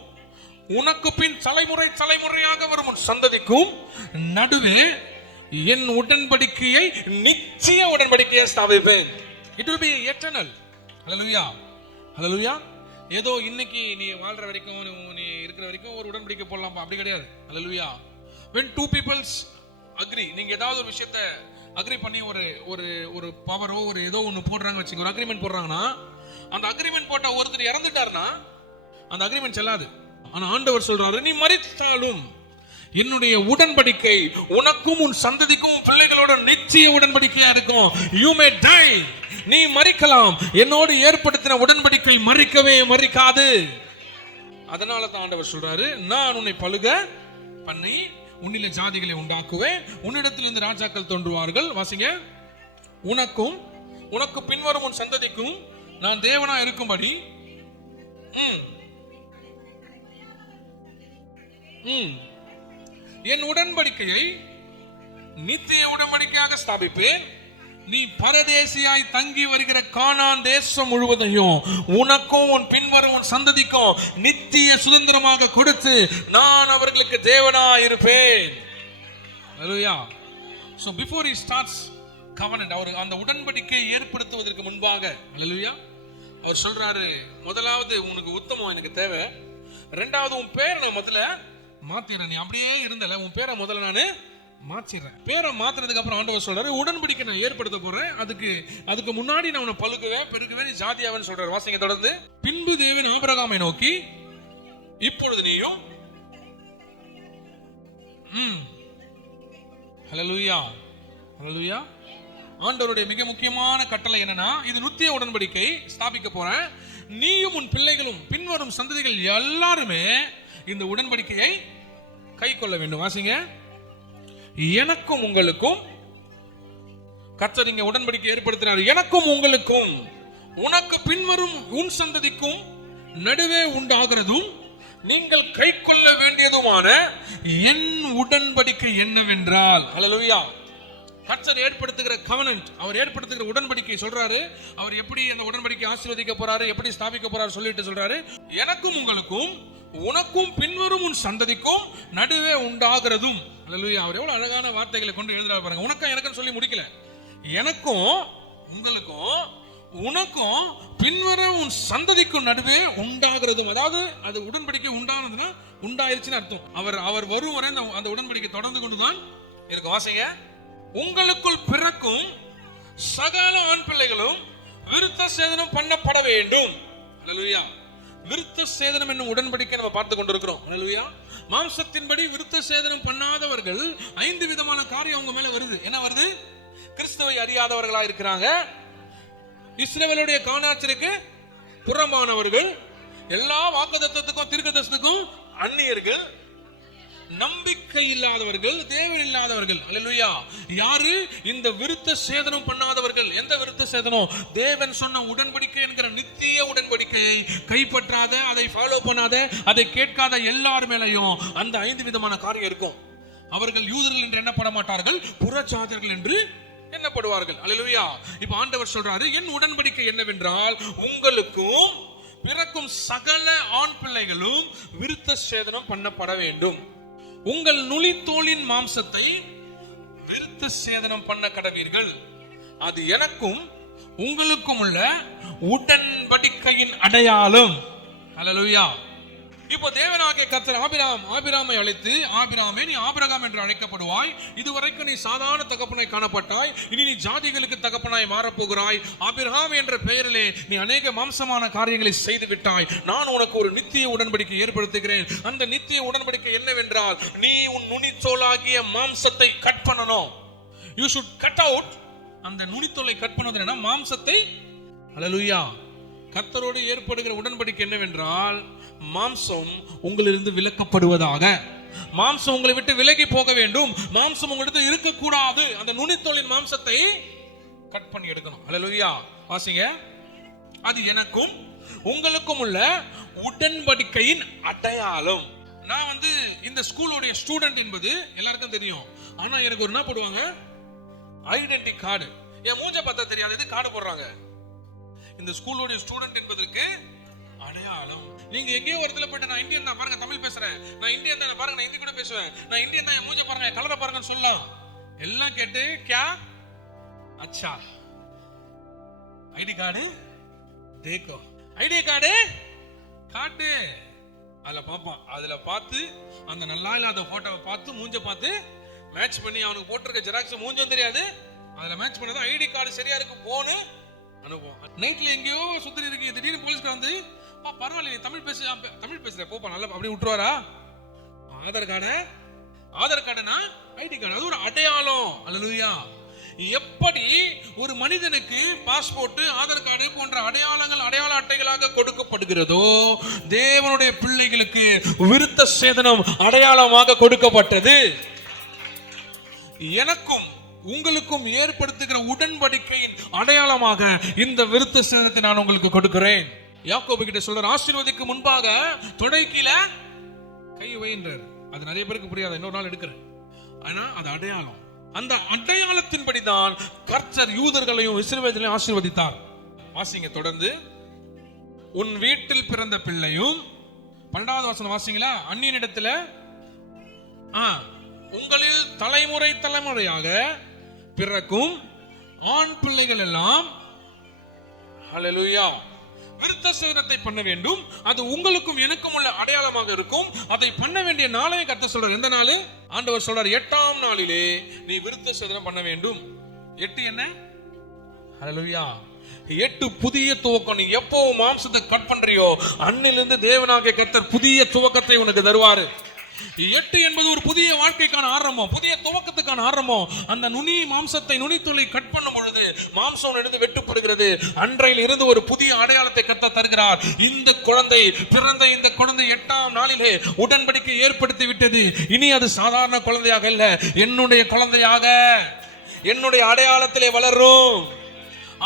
உனக்கு பின் தலைமுறை தலைமுறையாக வரும் சந்ததிக்கும் நடுவே என் உடன்படிக்கையை, நிச்சய உடன்படிக்கையை ஸ்தாபிப்பேன். It will be eternal. Hallelujah. Hallelujah. ஏதோ இன்னைக்கு நீ வாழ்ற வரைக்கும், நீ இருக்கிற வரைக்கும் ஒரு உடன்படிக்கை போடலாம், அப்படி கிடையாது. Hallelujah. When two peoples agree, நீங்க ஏதாவது ஒரு விஷயத்தை அக்ரி பண்ணி ஒரு ஒரு ஒரு பவரோ ஒரு ஏதோ ஒன்று போடுறாங்க வச்சுங்க, ஒரு அக்ரிமெண்ட் போடுறாங்கன்னா, அந்த அக்ரிமெண்ட் போட்ட ஒருத்தர் இறந்துட்டாருன்னா அந்த அக்ரிமெண்ட் செல்லாது. ஆனா ஆண்டவர் சொல்றாரு, நீ மரித்தாலும் என்னுடைய உடன்படிக்கை உனக்கும் உன் சந்ததிக்கும் பிள்ளைகளோட நிச்சய உடன்படிக்கையா இருக்கும். You may die, நீ மரிக்கலாம், என்னோடு ஏற்படுத்தின உடன்படிக்கை மரிக்கவே மரிக்காது. அதனால தான் ஆண்டவர் சொல்றாரு, நான் உன்னை பலுக பண்ணி உன்னிலே ஜாதிகளை உண்டாக்குவேன், உன்னிடத்தில் இந்த ராஜாக்கள் தோன்றுவார்கள். வாசிங்க. உனக்கும் உனக்கு பின்வரும் உன் சந்ததிக்கும் நான் தேவனா இருக்கும்படி என் உடன்படிக்கையை நித்திய உடன்படிக்கையாக ஸ்தாபிப்பேன். நீ பரதேசியாய் தங்கி வருகிற கானான் தேசம் முழுவதையும் உனக்கும் உன் பின்வரும் உன் சந்ததிக்கும் நித்திய சுதந்திரமாக கொடுத்து நான் அவர்களுக்கு தேவனாய் இருப்பேன். Hallelujah. So before he starts covenant, அவர் அந்த உடன்படிக்கையை ஏற்படுத்துவதற்கு முன்பாக, Hallelujah, அவர் சொல்றாரு, முதலாவது உனக்கு உத்தமம் எனக்கு தேவை, ரெண்டாவது உன் பேரை நான் முதல்ல மாத்திடுறேன். நீ அப்படியே இருந்தல, உன் பேரை முதல்ல நான் மாத்திடுறேன். பேரை மாத்தினதுக்கு அப்புறம் ஆண்டவர் சொல்றாரு, உடன்படிக்கை நான் ஏற்படுத்த போறேன், அதுக்கு முன்னாடி நான் உன்னை பலுக்குவேன், பெருகுவேன், ஜாதியாவேன்னு சொல்றாரு. வாசிங்க தொடர்ந்து. பின்பு தேவன் ஆபிரகாமை நோக்கி, இப்பொழுது நீயும் ஹல்லேலூயா ஹல்லேலூயா. ஆண்டவருடைய மிக முக்கியமான கட்டளை என்னன்னா, இது நித்திய உடன்படிக்கை ஸ்தாபிக்க போறேன், நீயும் உன் பிள்ளைகளும் பின்வரும் சந்ததிகள் எல்லாருமே இந்த உடன்படிக்கையை கை கொள்ள வேண்டும். வாசிங்க. எனக்கும் உங்களுக்கும், கர்த்தர் இங்க உடன்படிக்கை ஏற்படுத்தினார், எனக்கும் உங்களுக்கும் உனக்கு பின்வரும் உன் சந்ததிக்கும் நடுவே உண்டாகிறதும் நீங்கள் கை கொள்ள வேண்டியதுமான என் உடன்படிக்கை என்னவென்றால், ஹல்லேலூயா, கர்த்தர் ஏற்படுத்துகிற கவனன்ட், அவர் ஏற்படுத்துகிற உடன்படிக்கை சொல்றாரு. அவர் எப்படி அந்த உடன்படிக்கை ஆசீர்வதிக்க போறாரு, எப்படி ஸ்தாபிக்க போறாரு சொல்லிட்டு சொல்றாரு, எனக்கும் உங்களுக்கும் உனக்கும் பின்வரும் உன் சந்ததிக்கும் நடுவே உண்டாகிறதும். ஹல்லேலூயா. அவர் எவ்வளவு அழகான வார்த்தைகளை கொண்டு எழுதுறாரு பாருங்க. உனக்கும் எனக்கும் சொல்லி முடிக்கல, எனக்கும் உங்களுக்கும் உனக்கும் பின்வரும் உன் சந்ததிக்கும் நடுவே உண்டாகிறதும். அதாவது அது உடன்படிக்கை உண்டானதுன்னா உண்டாயிருச்சுன்னு அர்த்தம். அவர் வரும் வரை அந்த உடன்படிக்கை தொடர்ந்து கொண்டுதான் இருக்கு. வாசிங்க. உங்களுக்குள் பிறக்கும் சகல ஆண் பிள்ளைகளும் விருத்த சேதனம் பண்ணப்பட வேண்டும். ஹல்லேலூயா. விருத்த சேதனம் என்னும் உடன்படிக்கை நம்ம பார்த்து கொண்டிருக்கிறோம். ஹல்லேலூயா. மாம்சத்தின்படி விருத்த சேதனம் பண்ணாதவர்கள் 5 விதமான காரியம் அவங்க மேல வருது. என்ன வருது? கிறிஸ்துவை அறியாதவர்களா இருக்கிறாங்க, இஸ்ரவேலுடைய காணாச்சருக்கு புறம்பானவர்கள், எல்லா வாக்குத்தத்தத்துக்கும் தீர்க்கதரிசனத்துக்கும் அந்நியர்கள், நம்பிக்கை இல்லாதவர்கள், தேவன் இல்லாதவர்கள். ஹல்லேலூயா. யாரு? இந்த விருத்த சேதனம் பண்ணாதவர்கள். எந்த விருத்த சேதனம்? தேவன் சொன்ன உடன்படிக்கை என்கிற நித்திய உடன்படிக்கையை கைப்பற்றாத, அதை ஃபாலோ பண்ணாத, அதை கேட்காத எல்லார் மேலையும் அந்த 5 விதமான காரியம் இருக்கும். அவர்கள் யூதர்கள் என்று எண்ணப்பட மாட்டார்கள், புறஜாதியர்கள் என்று எண்ணப்படுவார்கள். ஹல்லேலூயா. இப்ப ஆண்டவர் சொல்றாரு, என் உடன்படிக்கை என்னவென்றால், உங்களுக்கும் பிறக்கும் சகல ஆண் பிள்ளைகளும் விருத்த சேதனம் பண்ணப்பட வேண்டும். உங்கள் நுனித்தோலின் மாம்சத்தை விருத்த சேதனம் பண்ண கடவீர்கள். அது எனக்கும் உங்களுக்கும் உள்ள உடன்படிக்கையின் அடையாளம். ஹல்லேலூயா. இப்போ தேவனாகிய கர்த்தர் ஆபிராமை அழைத்து, ஆபிராமே நீ ஆபிரகாம் என்று அழைக்கப்படுவாய், இதுவரைக்கும் நீ சாதாரண தகப்பனாய் காணப்பட்டாய், இனி நீ ஜாதிகளுக்கு தகப்பனாய் மாறப்போகிறாய், ஆபிரகாம் என்ற பெயரிலே நீ அநேக மாம்சமான காரியங்களை செய்து விட்டாய், நான் உனக்கு ஒரு நித்திய உடன்படிக்கை ஏற்படுத்துகிறேன். அந்த நித்திய உடன்படிக்கை என்னவென்றால், நீ உன் நுனித்தோலாகிய மாம்சத்தை கட் பண்ணணும். You should cut out. அந்த நுனித்தோலை கட் பண்ணுவது மாம்சத்தை. ஹல்லேலூயா. கர்த்தரோடு ஏற்படுகிற உடன்படிக்கை என்னவென்றால், மாம்சம் உங்களிலிருந்து விலக்கப்படுவதாக. மாம்சம் உங்களை விட்டு விலகி போக வேண்டும். மாம்சம் உங்களிடத்தில் இருக்கக்கூடாது. அந்த நுனித்தோலின் மாம்சத்தை கட் பண்ணி எடுக்கணும். அல்லேலூயா. வாசிங்க. அது எனக்கும் உங்களுக்கும் உள்ள உடன்படிக்கையின் அடையாளம். நான் இந்த ஸ்கூலோட ஸ்டூடெண்ட் என்பது எல்லாருக்கும் தெரியும். ஆனா எனக்கு ஒரு என்ன போடுவாங்க, ஐடென்டி கார்டு. என் மூஞ்ச பார்த்தா தெரியாது, இது கார்டு போடுறாங்க. இந்த ஸ்கூலோட ஸ்டூடெண்ட் என்பதற்கு அடையாளம். நீங்க எங்கேயோ ஒரு இடத்துல போயிட்டு நான் இந்தியன் தான் பாருங்க, தமிழ் பேசுறேன், நான் இந்தியன் தான் பாருங்க, நான் ஹிந்தி கூட பேசுவேன், நான் இந்தியன் தான், என் மூஞ்ச பாருங்க, கலரை பாருங்கன்னு சொல்லலாம். எல்லாம் கேட்டு கியா அச்சா ஐடி கார்டு தேக்கோ, ஐடி கார்டு காட்டு. அதுல பாப்பான், அதுல பார்த்து அந்த நல்லா இல்லாத போட்டோவை பார்த்து மூஞ்ச பார்த்து மேட்ச் பண்ணி அவனுக்கு போட்டிருக்க ஜெராக்ஸ் மூஞ்சும் தெரியாது, அதுல மேட்ச் பண்ணது ஐடி கார்டு சரியா இருக்கு போன்னு அனுப்புவோம். நைட்ல எங்கேயோ சுத்தி இருக்கு, திடீர்னு போலீஸ்க்கு வந்து பரவாயில்ல நீ தமிழ் பேசுற போப்பா நல்லா அப்படி விட்டுருவாரா? ஆதார் கார்டுனா ஐடி கார்டு, அது ஒரு அடையாளம். அல்லேலூயா. எப்படி ஒரு மனிதனுக்கு பாஸ்போர்ட், ஆதார் கார்டு போன்ற அடையாளங்கள் அடையாள அட்டைகளாக கொடுக்கப்படுகிறதோ, தேவனுடைய பிள்ளைகளுக்கு விருத்த சேதனம் அடையாளமாக கொடுக்கப்பட்டது. எனக்கும் உங்களுக்கும் ஏற்படுத்துகிற உடன்படிக்கையின் அடையாளமாக இந்த விருத்த சேதனத்தை நான் உங்களுக்கு கொடுக்கிறேன். யாக்கோபு கிட்ட சொல்ற, ஆசீர்வதிக்கு முன்பாக தொடை கீழே கை வைன்றார். அது நிறைய பேருக்கு புரியாது, இன்னொரு நாள் எடுக்கிறேன். ஆனா அது அடையாளம். அந்த அடையாளத்தின்படிதான் கர்த்தர் யூதர்களையும் இஸ்ரவேலையும் ஆசீர்வதித்தார். வாசிங்க தொடர்ந்து. உன் வீட்டில் பிறந்த பிள்ளையும், 12வது வசனம் வாசிங்களா, அந்நியனிடத்துல உங்களில் தலைமுறை தலைமுறையாக பிறக்கும் ஆண் பிள்ளைகள் எல்லாம் அல்லேலூயா விருத்த சேதனத்தை பண்ண வேண்டும். அது உங்களுக்கும் எனக்கும் உள்ள அடையாளமாக இருக்கும். அதை பண்ண வேண்டிய நாளே கர்த்தர் சொல்றார். எந்த நாள்? ஆண்டவர் சொல்றார், 8ஆம் நாளிலே நீ விருத்த சேதனம் பண்ண வேண்டும். 8 என்ன? அல்லேலூயா. 8 புதிய துவக்கம். நீ எப்போ மாம்சத்தை கட் பண்றியோ அன்னிலிருந்து தேவனாகிய கர்த்தர் புதிய துவக்கத்தை உனக்கு தருவாரு. 8 என்பது ஒரு புதிய வாழ்க்கைக்கான ஆரம்பம், புதிய துவக்கத்துக்கான ஆரம்பம். அந்த நுனி மாம்சத்தை, நுனித்தொலை கட் பண்ணும் பொழுது மாம்சம் இருந்து வெட்டுப்படுகிறது. அன்றையில் இருந்து ஒரு புதிய அடையாளத்தை கர்த்தர் தருகிறார். இந்த குழந்தை பிறந்த இந்த குழந்தை 8ஆம் நாளிலே உடன்படிக்கை ஏற்படுத்தி விட்டது. இனி அது சாதாரண குழந்தையாக இல்ல, என்னுடைய குழந்தையாக, என்னுடைய அடையாளத்திலே வளரும்.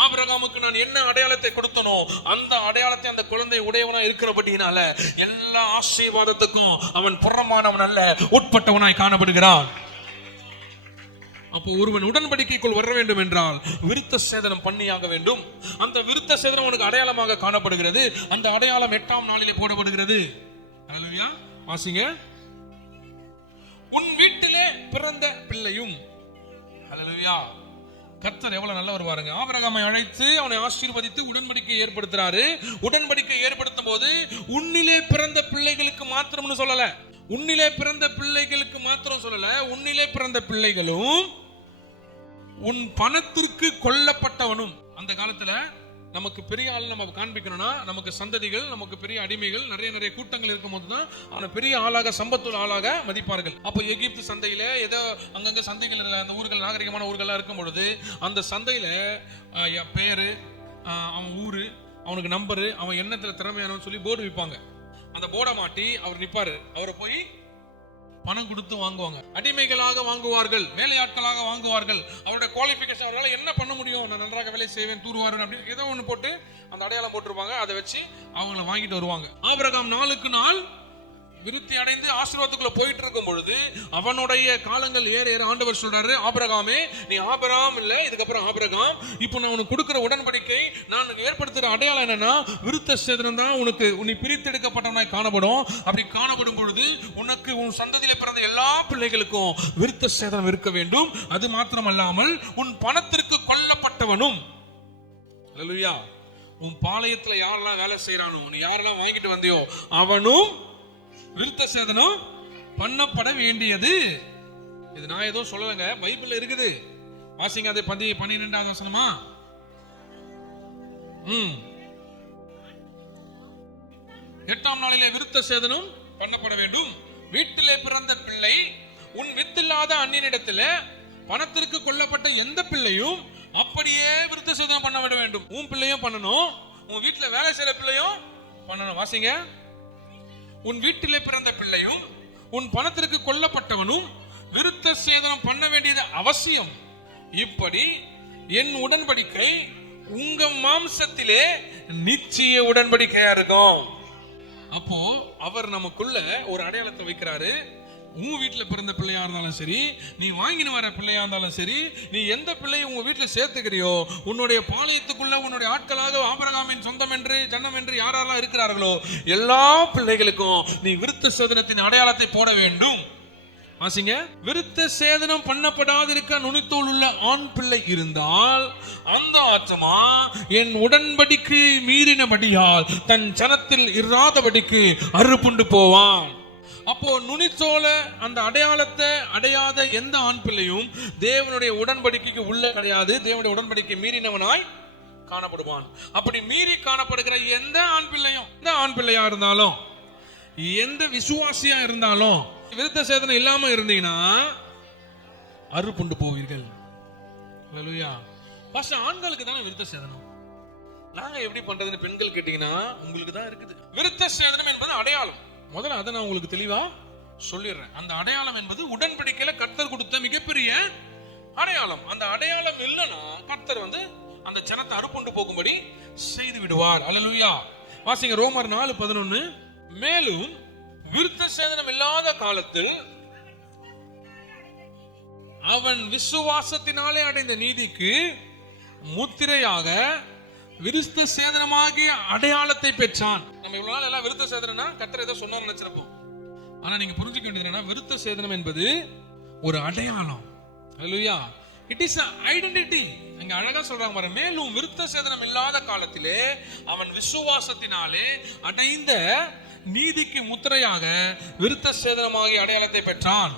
ஆபிரகாமுக்கு நான் என்ன அடையாளத்தை கொடுத்தனோ அந்த அடையாளத்தை அந்த குழந்தை உடையவனா இருக்கிறபடினால எல்லா ஆசீர்வாதத்துக்கும் அவன் புறமானவன் அல்ல, உட்பட்டவனாய் காணப்படுகிறான். அப்போ ஒருவன் உடன்படிக்கைக்குள் வர வேண்டும் என்றால் விருத்த சேதனம் பண்ணியாக வேண்டும். அந்த விருத்த சேதனம் அவனுக்கு அடையாளமாக காணப்படுகிறது. அந்த அடையாளம் 8ஆம் நாளிலே போடப்படுகிறது. அல்லேலூயா. வாசிங்க. உன் வீட்டிலே பிறந்த பிள்ளையும். அல்லேலூயா. கர்த்தர் எவ்வளவு நல்லவர் பாருங்க. ஆபிரகாமை அழைத்து அவனை ஆசீர்வதித்து உடன்படிக்கை ஏற்படுத்துறாரு. உடன்படிக்கை ஏற்படுத்தும் போது உன்னிலே பிறந்த பிள்ளைகளுக்கு மாத்திரம்னு சொல்லல, உன்னிலே பிறந்த பிள்ளைகளுக்கு மாத்திரம் சொல்லல, உன்னிலே பிறந்த பிள்ளைகளும் உன் பணத்திற்கு கொல்லப்பட்டவனும். அந்த காலத்துல நமக்கு பெரிய ஆள் நம்ம காண்பிக்கணும்னா நமக்கு சந்ததிகள், நமக்கு பெரிய அடிமைகள், நிறைய கூட்டங்கள் இருக்கும் போதுதான் அவனை பெரிய ஆளாக, சம்பத்துள்ள ஆளாக மதிப்பார்கள். அப்போ எகிப்து சந்தையில ஏதோ அங்கங்க சந்தைகள், அந்த ஊர்கள் நாகரிகமான ஊர்கள்லாம் இருக்கும் பொழுது அந்த சந்தையில பேரு, அவன் ஊரு, அவனுக்கு நம்பரு, அவன் எண்ணத்துல திறமையானவன்னு சொல்லி போர்டு விற்பாங்க. அந்த போர்டை மாட்டி அவர் நிற்பாரு. அவரை போய் பணம் கொடுத்து வாங்குவாங்க. அடிமைகளாக வாங்குவார்கள், வேலையாட்களாக வாங்குவார்கள். அவருடைய குவாலிஃபிகேஷன், அவரால் என்ன பண்ண முடியும், நான் நன்றாக வேலை செய்வேன், தூர்வாருன்னு அப்படின்னு ஏதோ ஒன்று போட்டு அந்த அடையாளம் போட்டிருப்பாங்க. அதை வச்சு அவங்கள வாங்கிட்டு வருவாங்க. ஆபிரகாம் நாளுக்கு நாள் விருத்தி அடைந்து ஆசீர்வாதத்துக்குள்ள போயிட்டு இருக்கும் பொழுது அவனுடைய காலங்கள் ஏற ஏற ஆண்டவர் சொல்றாரு, ஆபிரகாமே நீ ஆபிரகாம் இல்ல, இதுக்கப்புறம் ஆபிரகாம். இப்போ நான் உனக்கு கொடுக்கிற உடன்படிக்கை, நான் ஏற்படுத்துற அடையாளம் என்னன்னா விருத்த சேதனம் தான். உனக்கு உன்னை பிரித்தெடுக்கப்பட்டவனாய் காணப்படும். அப்படி காணப்படும் பொழுது உனக்கு உன் சந்ததியில பிறந்த எல்லா பிள்ளைகளுக்கும் விருத்த சேதனம் இருக்க வேண்டும். அது மாத்திரமல்லாமல் உன் பணத்திற்கு கொல்லப்பட்டவனும். அல்லேலூயா. உன் பாளையத்துல யாரெல்லாம் வேலை செய்யறானோ, நீ யாரெல்லாம் வாங்கிட்டு வந்தியோ அவனும் விருத்த சேதனம் பண்ணப்பட வேண்டியது. இது நான் ஏதோ சொல்லலங்க, பைபிள்ல இருக்குது. வாசிங்க. அது 12வது வசனமா? 8ஆம் நாளிலே விருத்த சேதனம் பண்ணப்பட வேண்டும். வீட்டிலே பிறந்த பிள்ளை, உன் வித்தில்லாத அந்நியனிடத்துல பணத்திற்கு கொல்லப்பட்ட எந்த பிள்ளையும் அப்படியே விருத்த சேதனம் பண்ண விட வேண்டும். உன் பிள்ளையும் பண்ணணும், உன் வீட்டுல வேலை செய்யற பிள்ளையும் பண்ணணும். வாசிங்க. உன் வீட்டிலே பிறந்த பிள்ளையும் உன் பணத்திற்கு கொல்லப்பட்டவனும் விருத்த சேதனம் பண்ண வேண்டியது அவசியம். இப்படி என் உடன்படிக்கை உங்க மாம்சத்திலே நிச்சய உடன்படிக்கையா இருக்கும். அப்போ அவர் நமக்குள்ள ஒரு அடையாளத்தை வைக்கிறாரு. உங்க வீட்டுல பிறந்த பிள்ளையா இருந்தாலும் சரி, நீ வாங்கின வர பிள்ளையா இருந்தாலும் சரி, நீ எந்த பிள்ளையை உங்க வீட்டுல சேர்த்துக்கிறியோ, உன்னுடைய பாளையத்துக்குள்ள உன்னுடைய ஆட்களாக ஆபிரகாமின் சொந்தம் என்று ஜன்னம் என்று யாரெல்லாம் இருக்கிறார்களோ எல்லா பிள்ளைகளுக்கும் நீ விருத்த சேதனத்தின் அடையாளத்தை போட வேண்டும். வாசிங்க. விருத்த சேதனம் பண்ணப்படாதிருக்க நுனித்தோல் உள்ள ஆண் பிள்ளை இருந்தால் அந்த ஆத்மா என் உடன்படிக்கை மீறினபடியால் தன் ஜனத்தில் இராதபடிக்கு அறுப்புண்டு போவான். அப்போ நுனித்தோல அந்த அடையாளத்தை அடையாத எந்த ஆண் பிள்ளையும் தேவனுடைய உடன்படிக்கைக்கு உள்ள கிடையாது. தேவனுடைய உடன்படிக்கை மீறினவனாய் காணப்படுவான். அப்படி மீறி காணப்படுகிற எந்த ஆண் பிள்ளையும், எந்த ஆண் பிள்ளையா இருந்தாலும், எந்த விசுவாசியா இருந்தாலும், விருத்த சேதனம் இல்லாம இருந்தீங்கன்னா அறுப்புண்டு போவீர்கள். ஹல்லேலூயா. ஃபர்ஸ்ட் ஆண்களுக்கு தானே விருத்த சேதனம். நாங்க எப்படி பண்றதுன்னு பெண்கள் கேட்டீங்கன்னா உங்களுக்கு தான் இருக்குது. விருத்த சேதனம் என்பது அடையாளம். முதல்ல அதை நான் உங்களுக்கு தெளிவா சொல்லிடுறேன். அந்த அடையாளம் என்பது உடன்படிக்கையில கர்த்தர் கொடுத்த மிகப்பெரிய அடையாளம். அந்த அடையாளம் இல்லைன்னா கர்த்தர் அந்த ஜனத்தை அறுப்புண்டு போகும்படி செய்து விடுவார். ஹல்லேலூயா. வாசிங்க ரோமர் 4:11. மேலும் விருத்த சேதனம் இல்லாத காலத்தில் அவன் விசுவாசத்தினாலே அடைந்த நீதிக்கு முத்திரையாக விருத்த சேதனமாகிய அடையாளத்தை பெற்றான். நம்ம இவ்வளவு நாள் எல்லாம் விருத்த சேதனம்னா கர்த்தர் ஏதோ சொன்னார் நினைச்சிருப்போம். ஆனா நீங்க புரிஞ்சுக்க வேண்டியது என்னன்னா, விருத்த சேதனம் என்பது ஒரு அடையாளம். ஹல்லேலூயா. It is identity. அங்க அழகா சொல்றாங்க பாருங்க. மேலும் விருத்த சேதனம் இல்லாத காலத்திலே அவன் விசுவாசத்தினாலே அடைந்த நீதிக்கு முத்திரையாக விருத்த சேதனமாகிய அடையாளத்தை பெற்றான்.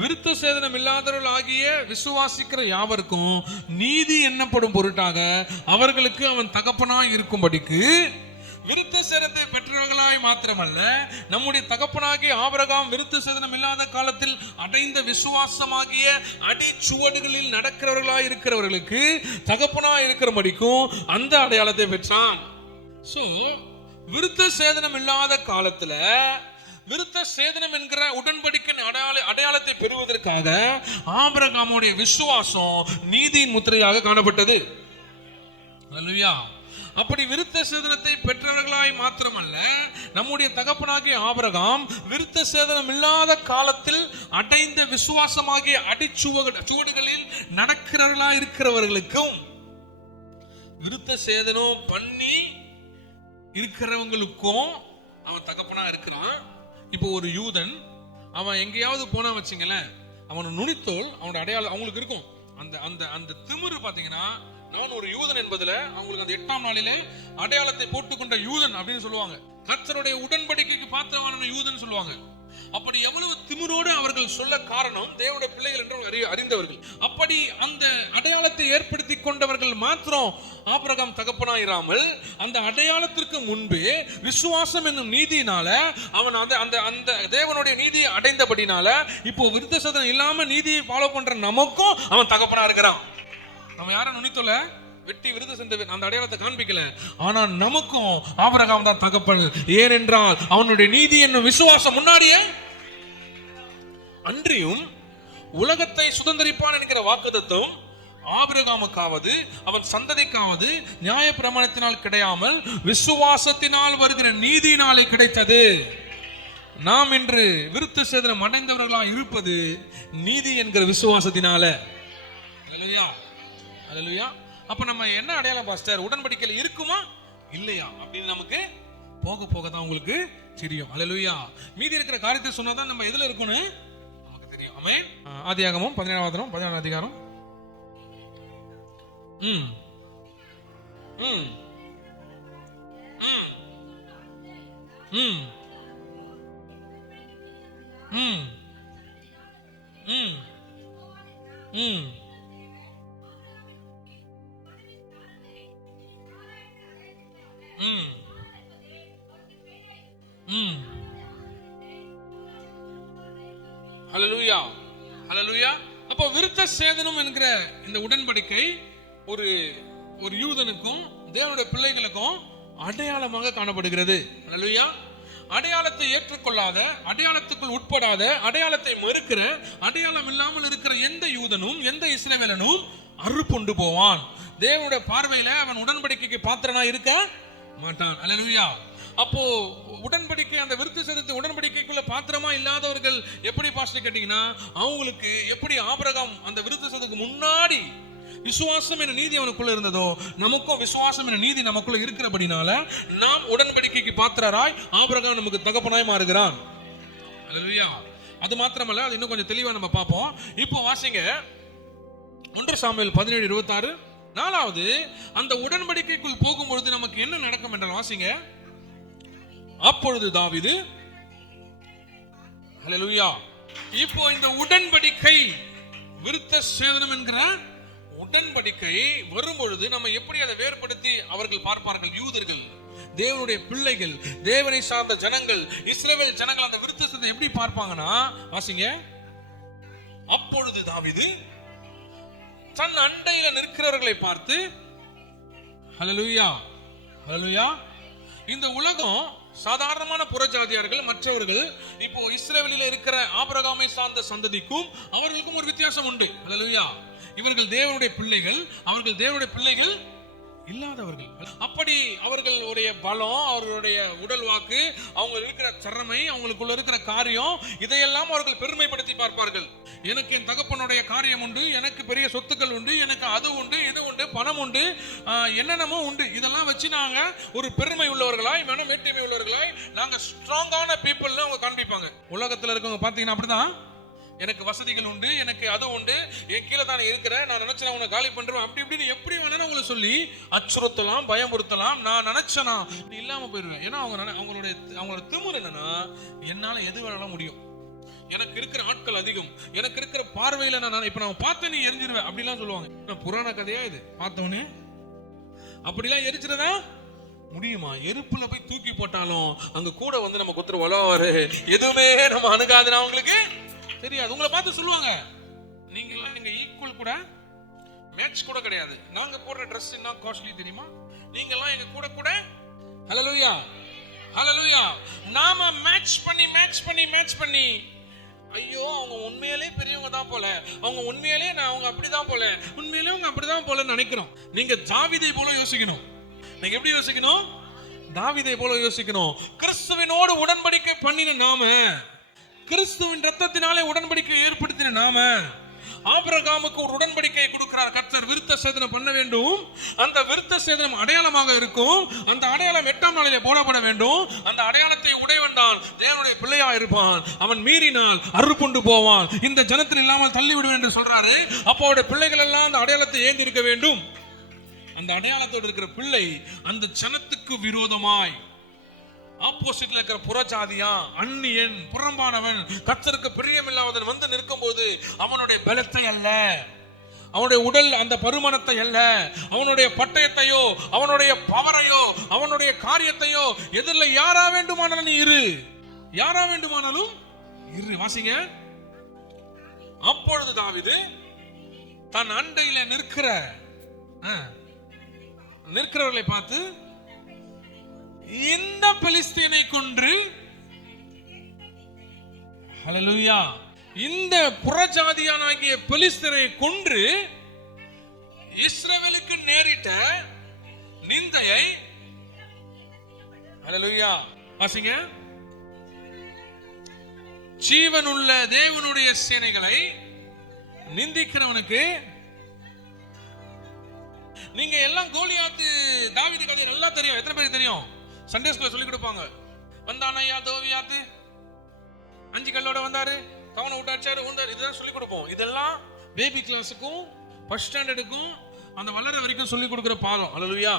விருத்த சேதனம் இல்லாதவர்கள் ஆகிய விசுவாசிக்கிற யாவருக்கும் நீதி எண்ணப்படும் பொருட்டாக அவர்களுக்கு அவன் தகப்பனாய் இருக்கும்படிக்கு விருத்த சேதனத்தை பெற்றவர்களாய் மாத்திரமல்ல, நம்முடைய தகப்பனாகிய ஆபிரகாம் விருத்த சேதனம் இல்லாத காலத்தில் அடைந்த விசுவாசமாகிய அடிச்சுவடுகளில் நடக்கிறவர்களாய் இருக்கிறவர்களுக்கு தகப்பனாய் இருக்கிறபடிக்கும் அந்த அடையாளத்தை பெற்றான். சோ விருத்த சேதனம் இல்லாத காலத்துல விருத்த சேதனம் என்கிற உடன்படிக்கை அடையாளத்தை பெறுவதற்காக ஆபிரகாமுடைய விசுவாசம் நீதியின் முத்திரையாக காணப்பட்டது. ஹல்லேலூயா. அப்படி விருத்த சேதனத்தை பெற்றவர்களாய் மாத்திரமல்ல, நம்முடைய தகப்பனாகிய ஆபிரகாம் விருத்த சேதனம் இல்லாத காலத்தில் அடைந்த விசுவாசமாகிய அடிச்சுவடுகளில் நடக்கிறவர்களாய் இருக்கிறவர்களுக்கும் விருத்த சேதனம் பண்ணி இருக்கிறவங்களுக்கும் அவன் தகப்பனா இருக்கிறான். இப்போ ஒரு யூதன் அவன் எங்கேயாவது போனா வச்சுங்களேன், அவன் நுனித்தோல் அவனோட அடையாளம் அவங்களுக்கு இருக்கும். அந்த அந்த அந்த திமிரு பாத்தீங்கன்னா, நான் ஒரு யூதன் என்பதுல அவங்களுக்கு அந்த 8ஆம் நாளிலே அடையாளத்தை போட்டுக்கொண்ட யூதன் அப்படின்னு சொல்லுவாங்க. கர்த்தருடைய உடன்படிக்கைக்கு பாத்திரமான யூதன் சொல்லுவாங்க. அப்படி எவ்வளவு திமிரோடு அவர்கள் சொல்ல காரணம், தேவனுடைய பிள்ளைகள் என்று அறிந்தவர்கள். அப்படி அந்த அடையாளத்தை ஏற்படுத்தி கொண்டவர்கள் மாத்திரம் ஆபிரகாம் தகப்பனாயிராமல், அந்த அடையாளத்திற்கு முன்பே விசுவாசம் என்னும் நீதியினால அவன் அந்த அந்த தேவனுடைய நீதியை அடைந்தபடினால இப்போ விருத்த சேதனம் இல்லாம நீதியை ஃபாலோ பண்ற நமக்கும் அவன் தகப்பனா இருக்கிறான். நம்ம யாரும் நுனித்தோல வெட்டி விருது சென்ற அந்த அடையாளத்தை காண்பிக்கல, ஆனா நமக்கும் ஆபிரகாம் தான் தகப்பன். ஏனென்றால் அவனுடைய நீதி என்னும் விசுவாசம் முன்னாடியே அன்றியும் உலகத்தை சுதந்திரிப்பான் என்கிற வாக்குத்தத்தம் ஆபிரகாமுக்காவது அவன் சந்ததிக்காவது நியாய பிரமாணத்தினால் கிடையாமல் விசுவாசத்தினால் வருகிற நீதியினாலே கிடைத்தது. நாம் இன்று விருத்த சேதனம் அடைந்தவர்களாக இருப்பது நீதி என்கிற விசுவாசத்தினால. ஹல்லேலூயா. ஹல்லேலூயா. அப்ப நம்ம என்ன அடையாளம் பாஸ்டர், உடன்படிக்கையில் இருக்குமா இல்லையா அப்படின்னு நமக்கு போக போக தான் உங்களுக்கு தெரியும். ஹல்லேலூயா. மீதி இருக்கிற காரியத்தை சொன்னாதான் நம்ம எதுல இருக்குன்னு நமக்கு தெரியும். ஆமென். ஆதியாகமம் 17ஆம் அதிகாரம். ம் ம் ம் ம் ம் ம் ம் ஹல்லேலூயா. ஹல்லேலூயா. அப்போ விருத்த சேதனம் என்கிற இந்த உடன்படிக்கை ஒரு ஒரு யூதனுக்கும் தேவனுடைய பிள்ளைகளுக்கும் அடையாளமாக காணப்படுகிறது. ஹல்லேலூயா. அடையாளத்தை ஏற்றுக்கொள்ளாத, அடையாளத்துக்குள் உட்படாத, அடையாளத்தை மறுக்கிற, அடையாளம் இல்லாமல் இருக்கிற எந்த யூதனும் எந்த இஸ்ரவேலனும் அறுப்புண்டு போவான். தேவனுடைய பார்வையில அவன் உடன்படிக்கைக்கு பாத்திரனா இருக்க மாட்டான். அல்லேலூயா. அப்போ உடன்படிக்கை, அந்த விருத்த சேதனத்து உடன்படிக்கைக்குள்ள பாத்திரமா இல்லாதவர்கள் எப்படி பாஸ்டர் கேட்டீங்கன்னா, அவங்களுக்கு எப்படி ஆபிரகாம் அந்த விருத்த சேதத்துக்கு முன்னாடி விசுவாசம் என்ற நீதி அவனுக்குள்ள இருந்ததோ, நமக்கும் விசுவாசம் என்ற நீதி நமக்குள்ள இருக்கிறபடினால நாம் உடன்படிக்கைக்கு பாத்திரராய் ஆபிரகாம் நமக்கு தகப்பனாய் மாறுகிறான். அல்லேலூயா. அது மாத்திரமல்ல, அது இன்னும் கொஞ்சம் தெளிவா நம்ம பார்ப்போம். இப்போ வாசிங்க 1 சாமுவேல் 17:26. நாலாவது, அந்த உடன்படிக்கைக்குள் போகும்பொழுது நமக்கு என்ன நடக்கும் என்றால் வாசிங்க. அப்பொழுது தாவீது, ஹல்லேலூயா. இப்போ இந்த உடன்படிக்கை, விருத்த சேதனம் என்கிற உடன்படிக்கை வரும்பொழுது நம்ம எப்படி அதை வேறுபடுத்தி அவர்கள் பார்ப்பார்கள்? யூதர்கள், தேவனுடைய பிள்ளைகள், தேவனை சார்ந்த ஜனங்கள், இஸ்ரவேல் ஜனங்கள் அந்த விருத்த சேதனம் எப்படி பார்ப்பாங்கன்னா வாசிங்க. அப்பொழுது தாவீது தன் அண்டையில நிற்கிறவர்களை பார்த்து, ஹல்லேலூயா, ஹல்லேலூயா. இந்த உலகம் சாதாரணமான புறஜாதியார்கள், மற்றவர்கள். இப்போ இஸ்ரவேலில் இருக்கிற ஆபிரகாமை சார்ந்த சந்ததிக்கும் அவர்களுக்கும் ஒரு வித்தியாசம் உண்டு. ஹல்லேலூயா. இவர்கள் தேவனுடைய பிள்ளைகள், அவர்கள் தேவனுடைய பிள்ளைகள் இல்லாதவர்கள். அப்படி அவர்களுடைய பலம், அவர்களுடைய உடல் வாக்கு, அவங்க இருக்கிற திறமை, அவங்களுக்குள்ள இருக்கிற காரியம், இதையெல்லாம் அவர்கள் பெருமைப்படுத்தி பார்ப்பார்கள். எனக்கு என் தகப்பனுடைய காரியம் உண்டு, எனக்கு பெரிய சொத்துக்கள் உண்டு, எனக்கு அது உண்டு, இது உண்டு, பணம் உண்டு, என்னென்னமோ உண்டு. இதெல்லாம் வச்சு நாங்க ஒரு பெருமை உள்ளவர்களாய், மன மேட்டிமை உள்ளவர்களாய், நாங்க ஸ்ட்ராங்கான பீப்புள்னு அவங்க காண்பிப்பாங்க. உலகத்துல இருக்கவங்க பாத்தீங்கன்னா அப்படிதான். எனக்கு வசதிகள் உண்டு, எனக்கு அது உண்டு, என் கீழே தானே இருக்கிறேன், நான் நினைச்சேன் உன்னை காலி பண்றேன், அப்படி இப்படின்னு எப்படி வேணாலும் அவங்களை சொல்லி அச்சுறுத்தலாம், பயமுறுத்தலாம். நான் நினைச்சேனா நீ இல்லாம போயிருவேன். ஏன்னா அவங்களோட திமிரு என்னன்னா, என்னால எது வேணாலும் முடியும், எனக்கு இருக்கிற ஆட்கள் அதிகம், எனக்கு இருக்கிற பார்வையில நான் இப்ப நான் பார்த்து நீ எரிஞ்சிருவேன் அப்படிலாம் சொல்லுவாங்க. புராண கதையா இது? பார்த்தவனே அப்படிலாம் எரிச்சிருந்தா முடியுமா? எருப்புல போய் தூக்கி போட்டாலும் அங்க கூட வந்து நம்ம குத்துற வளவாரு, எதுவுமே நம்ம அணுகாதுன்னா அவங்களுக்கு தெரியாது. உங்களை பார்த்து சொல்லுவாங்க, நீங்க எல்லாம் எங்க ஈக்குவல் கூட, மேட்ச் கூட கிடையாது. நாங்க போடுற ட்ரெஸ் என்ன காஸ்ட்லி தெரியுமா? நீங்க எல்லாம் எங்க கூட கூட. ஹல்லேலூயா, ஹல்லேலூயா. நாம மேட்ச் பண்ணி ஐயோ அவங்க உண்மையிலே பெரியவங்க தான் போல, அவங்க உண்மையிலே அவங்க அப்படிதான் போல, உண்மையிலே அவங்க அப்படிதான் போல நினைக்கிறோம். நீங்க தாவீதை போல யோசிக்கணும். நீங்க எப்படி யோசிக்கணும்? தாவீதை போல யோசிக்கணும். கிறிஸ்துவினோடு உடன்படிக்கை பண்ணின நாம, கிறிஸ்துவின் ரத்தத்தினாலே உடன்படிக்கை ஏற்படுத்தின நாம, ஆபிரகாமுக்கு ஒரு உடன்படிக்கையை கொடுக்கிறார் கர்த்தர், விருத்த சேதனம் பண்ண வேண்டும். அந்த விருத்த சேதனம் அடையாளமாக இருக்கும். அந்த அடையாளம் 8ஆம் நாளிலே போடப்பட வேண்டும். அந்த அடையாளத்தை உடையவன்தான் தேவனுடைய பிள்ளையா இருப்பான். அவன் மீறினால் அறுப்புண்டு போவான். இந்த ஜனத்தில் இல்லாமல் தள்ளி விடுவேன் என்று சொல்றாரு. அப்போ அவருடைய பிள்ளைகள் எல்லாம் அந்த அடையாளத்தை ஏந்தி இருக்க வேண்டும். அந்த அடையாளத்தோடு இருக்கிற பிள்ளை அந்த ஜனத்துக்கு விரோதமாய், ஆப்போசிட்ல இருக்கிற புறஜாதியா, அந்நியன், புறம்பானவன், கர்த்தருக்கு பிரியமில்லாதவன் வந்து நிற்கும் போது அவனுடைய பலத்தை அல்ல, அவனுடைய உடல் அந்த பருமனத்தை அல்ல, அவனுடைய பட்டயத்தையோ, அவனுடைய பவரையோ, அவனுடைய காரியத்தையோ, எதிரில் யாரா வேண்டுமானாலும் நீ இரு, யாரா வேண்டுமானாலும் இரு. வாசிங்க. அப்பொழுது தாவீது தன் அண்டையில நிற்கிறவர்களை பார்த்து, இந்த பெலிஸ்தீனை கொன்று, ஹல்லேலூயா, இந்த புறஜாதியானாகிய பெலிஸ்தரை கொன்று இஸ்ரவேலுக்கு நேரிட்ட நிந்தையை, ஹல்லேலூயா, வாசிங்க. ஜீவனுள்ள தேவனுடைய சேனைகளை நிந்திக்கிறவனுக்கு, நீங்க எல்லாம் கோலியாத்து தாவீது கதை நல்லா தெரியும். எத்தனை பேருக்கு தெரியும்? சண்டே ஸ்கூல்ல சொல்லி கொடுப்பாங்க. வந்தானையா தோவியாத்து, 5 கல்லோட வந்தாரு, கவனம் விட்டாச்சாரு, இதுதான் சொல்லி கொடுப்போம். இதெல்லாம் பேபி கிளாஸுக்கும் ஃபர்ஸ்ட் ஸ்டாண்டர்டுக்கும் அந்த வளர வரைக்கும் சொல்லி கொடுக்குற பாடம். ஹல்லேலூயா.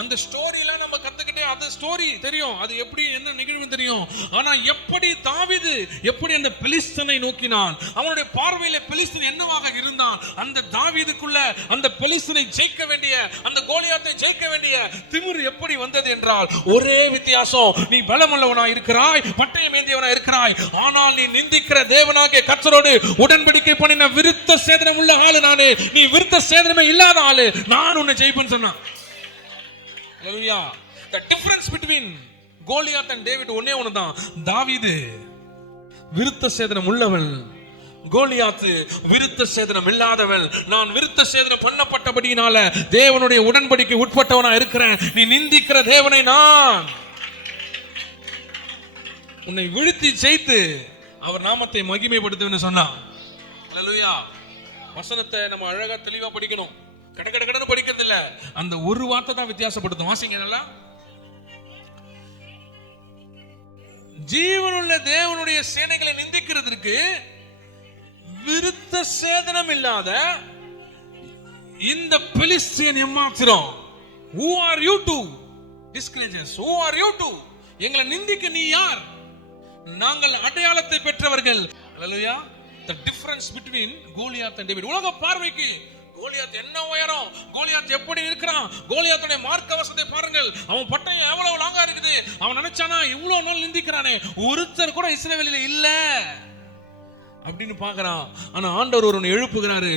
அந்த ஸ்டோரிலாம் நம்ம கத்துக்கிட்டே, அந்த ஸ்டோரி தெரியும், அது எப்படி என்ன நிகழ்வு தெரியும். ஆனா எப்படி தாவீது எப்படி அந்த பெலிஸ்தனை நோக்கினான், அவனுடைய பார்வையில பெலிஸ்தன் என்னவாக இருந்தான், அந்த தாவீதுக்குள்ள அந்த பெலிஸ்தனை ஜெயிக்க வேண்டிய, அந்த கோலியாத்தை ஜெயிக்க வேண்டிய திமிரு எப்படி வந்தது என்றால், ஒரே வித்தியாசம், நீ பலமுள்ளவனாய் இருக்கிறாய், பட்டயம் ஏந்தியவனாய் இருக்கிறாய், ஆனால் நீ நிந்திக்கிற தேவனாகிய கர்த்தரோடு உடன்படிக்கை பண்ணின விருத்த சேதனம் உள்ள ஆளு நானே, நீ விருத்த சேதனமே இல்லாத ஆளு, நான் உன்னை ஜெயிப்பேன்னு சொன்னான். Hallelujah. The difference between Goliath and David ஒண்ணே ஒண்ணுதான். தாவீது விருத்த சேதனம் உள்ளவன், கோலியாத்து விருத்த சேதனம் இல்லாதவள். நான் விருத்த சேதனம் பண்ணப்பட்டபடியினால தேவனுடைய உடன்படிக்கை உட்பட்டவனா இருக்கிறேன். நீ நிந்திக்கிற தேவனை நான் உன்னை வீழ்த்தி செய்து அவர் நாமத்தை மகிமைப்படுத்துவேன்னு சொன்னான். அல்லேலூயா. வசனத்தை நம்ம அழகா தெளிவா படிக்கணும். கடகடன்னு படிக்கிறது இல்ல, அந்த ஒரு வார்த்தை தான் வித்தியாசப்படுத்தும். வாசிங்க நல்லா. ஜீவனுள்ள தேவனுடைய சேனைகளை நிந்திக்கிறதுக்கு விருத்த சேதனம் இல்லாத இந்த பெலிஸ்தியன் எம்மாத்திரம், who are you to discourage us? who are you to எங்களை நிந்திக்க நீ யார்? நாங்கள் அடையாளத்தை பெற்றவர்கள். அல்லேலூயா. the difference between Goliath and David. உலக பார்வைக்கு கோலியாத் என்ன உயரம், கோலியாத் எப்படி இருக்கிறான், கோலியாத்துடைய மார்க்கவசத்தை பாருங்கள், அவன் பட்டயம் எவ்வளவு லாங்கா இருக்குது, அவன் நினைச்சானா இவ்வளவு நாள் நிந்திக்கிறானே, ஒருத்தர் கூட இஸ்ரவேலில் இல்ல அப்படின்னு பாக்குறான். ஆனா ஆண்டவர் ஒருவனை எழுப்புகிறாரு,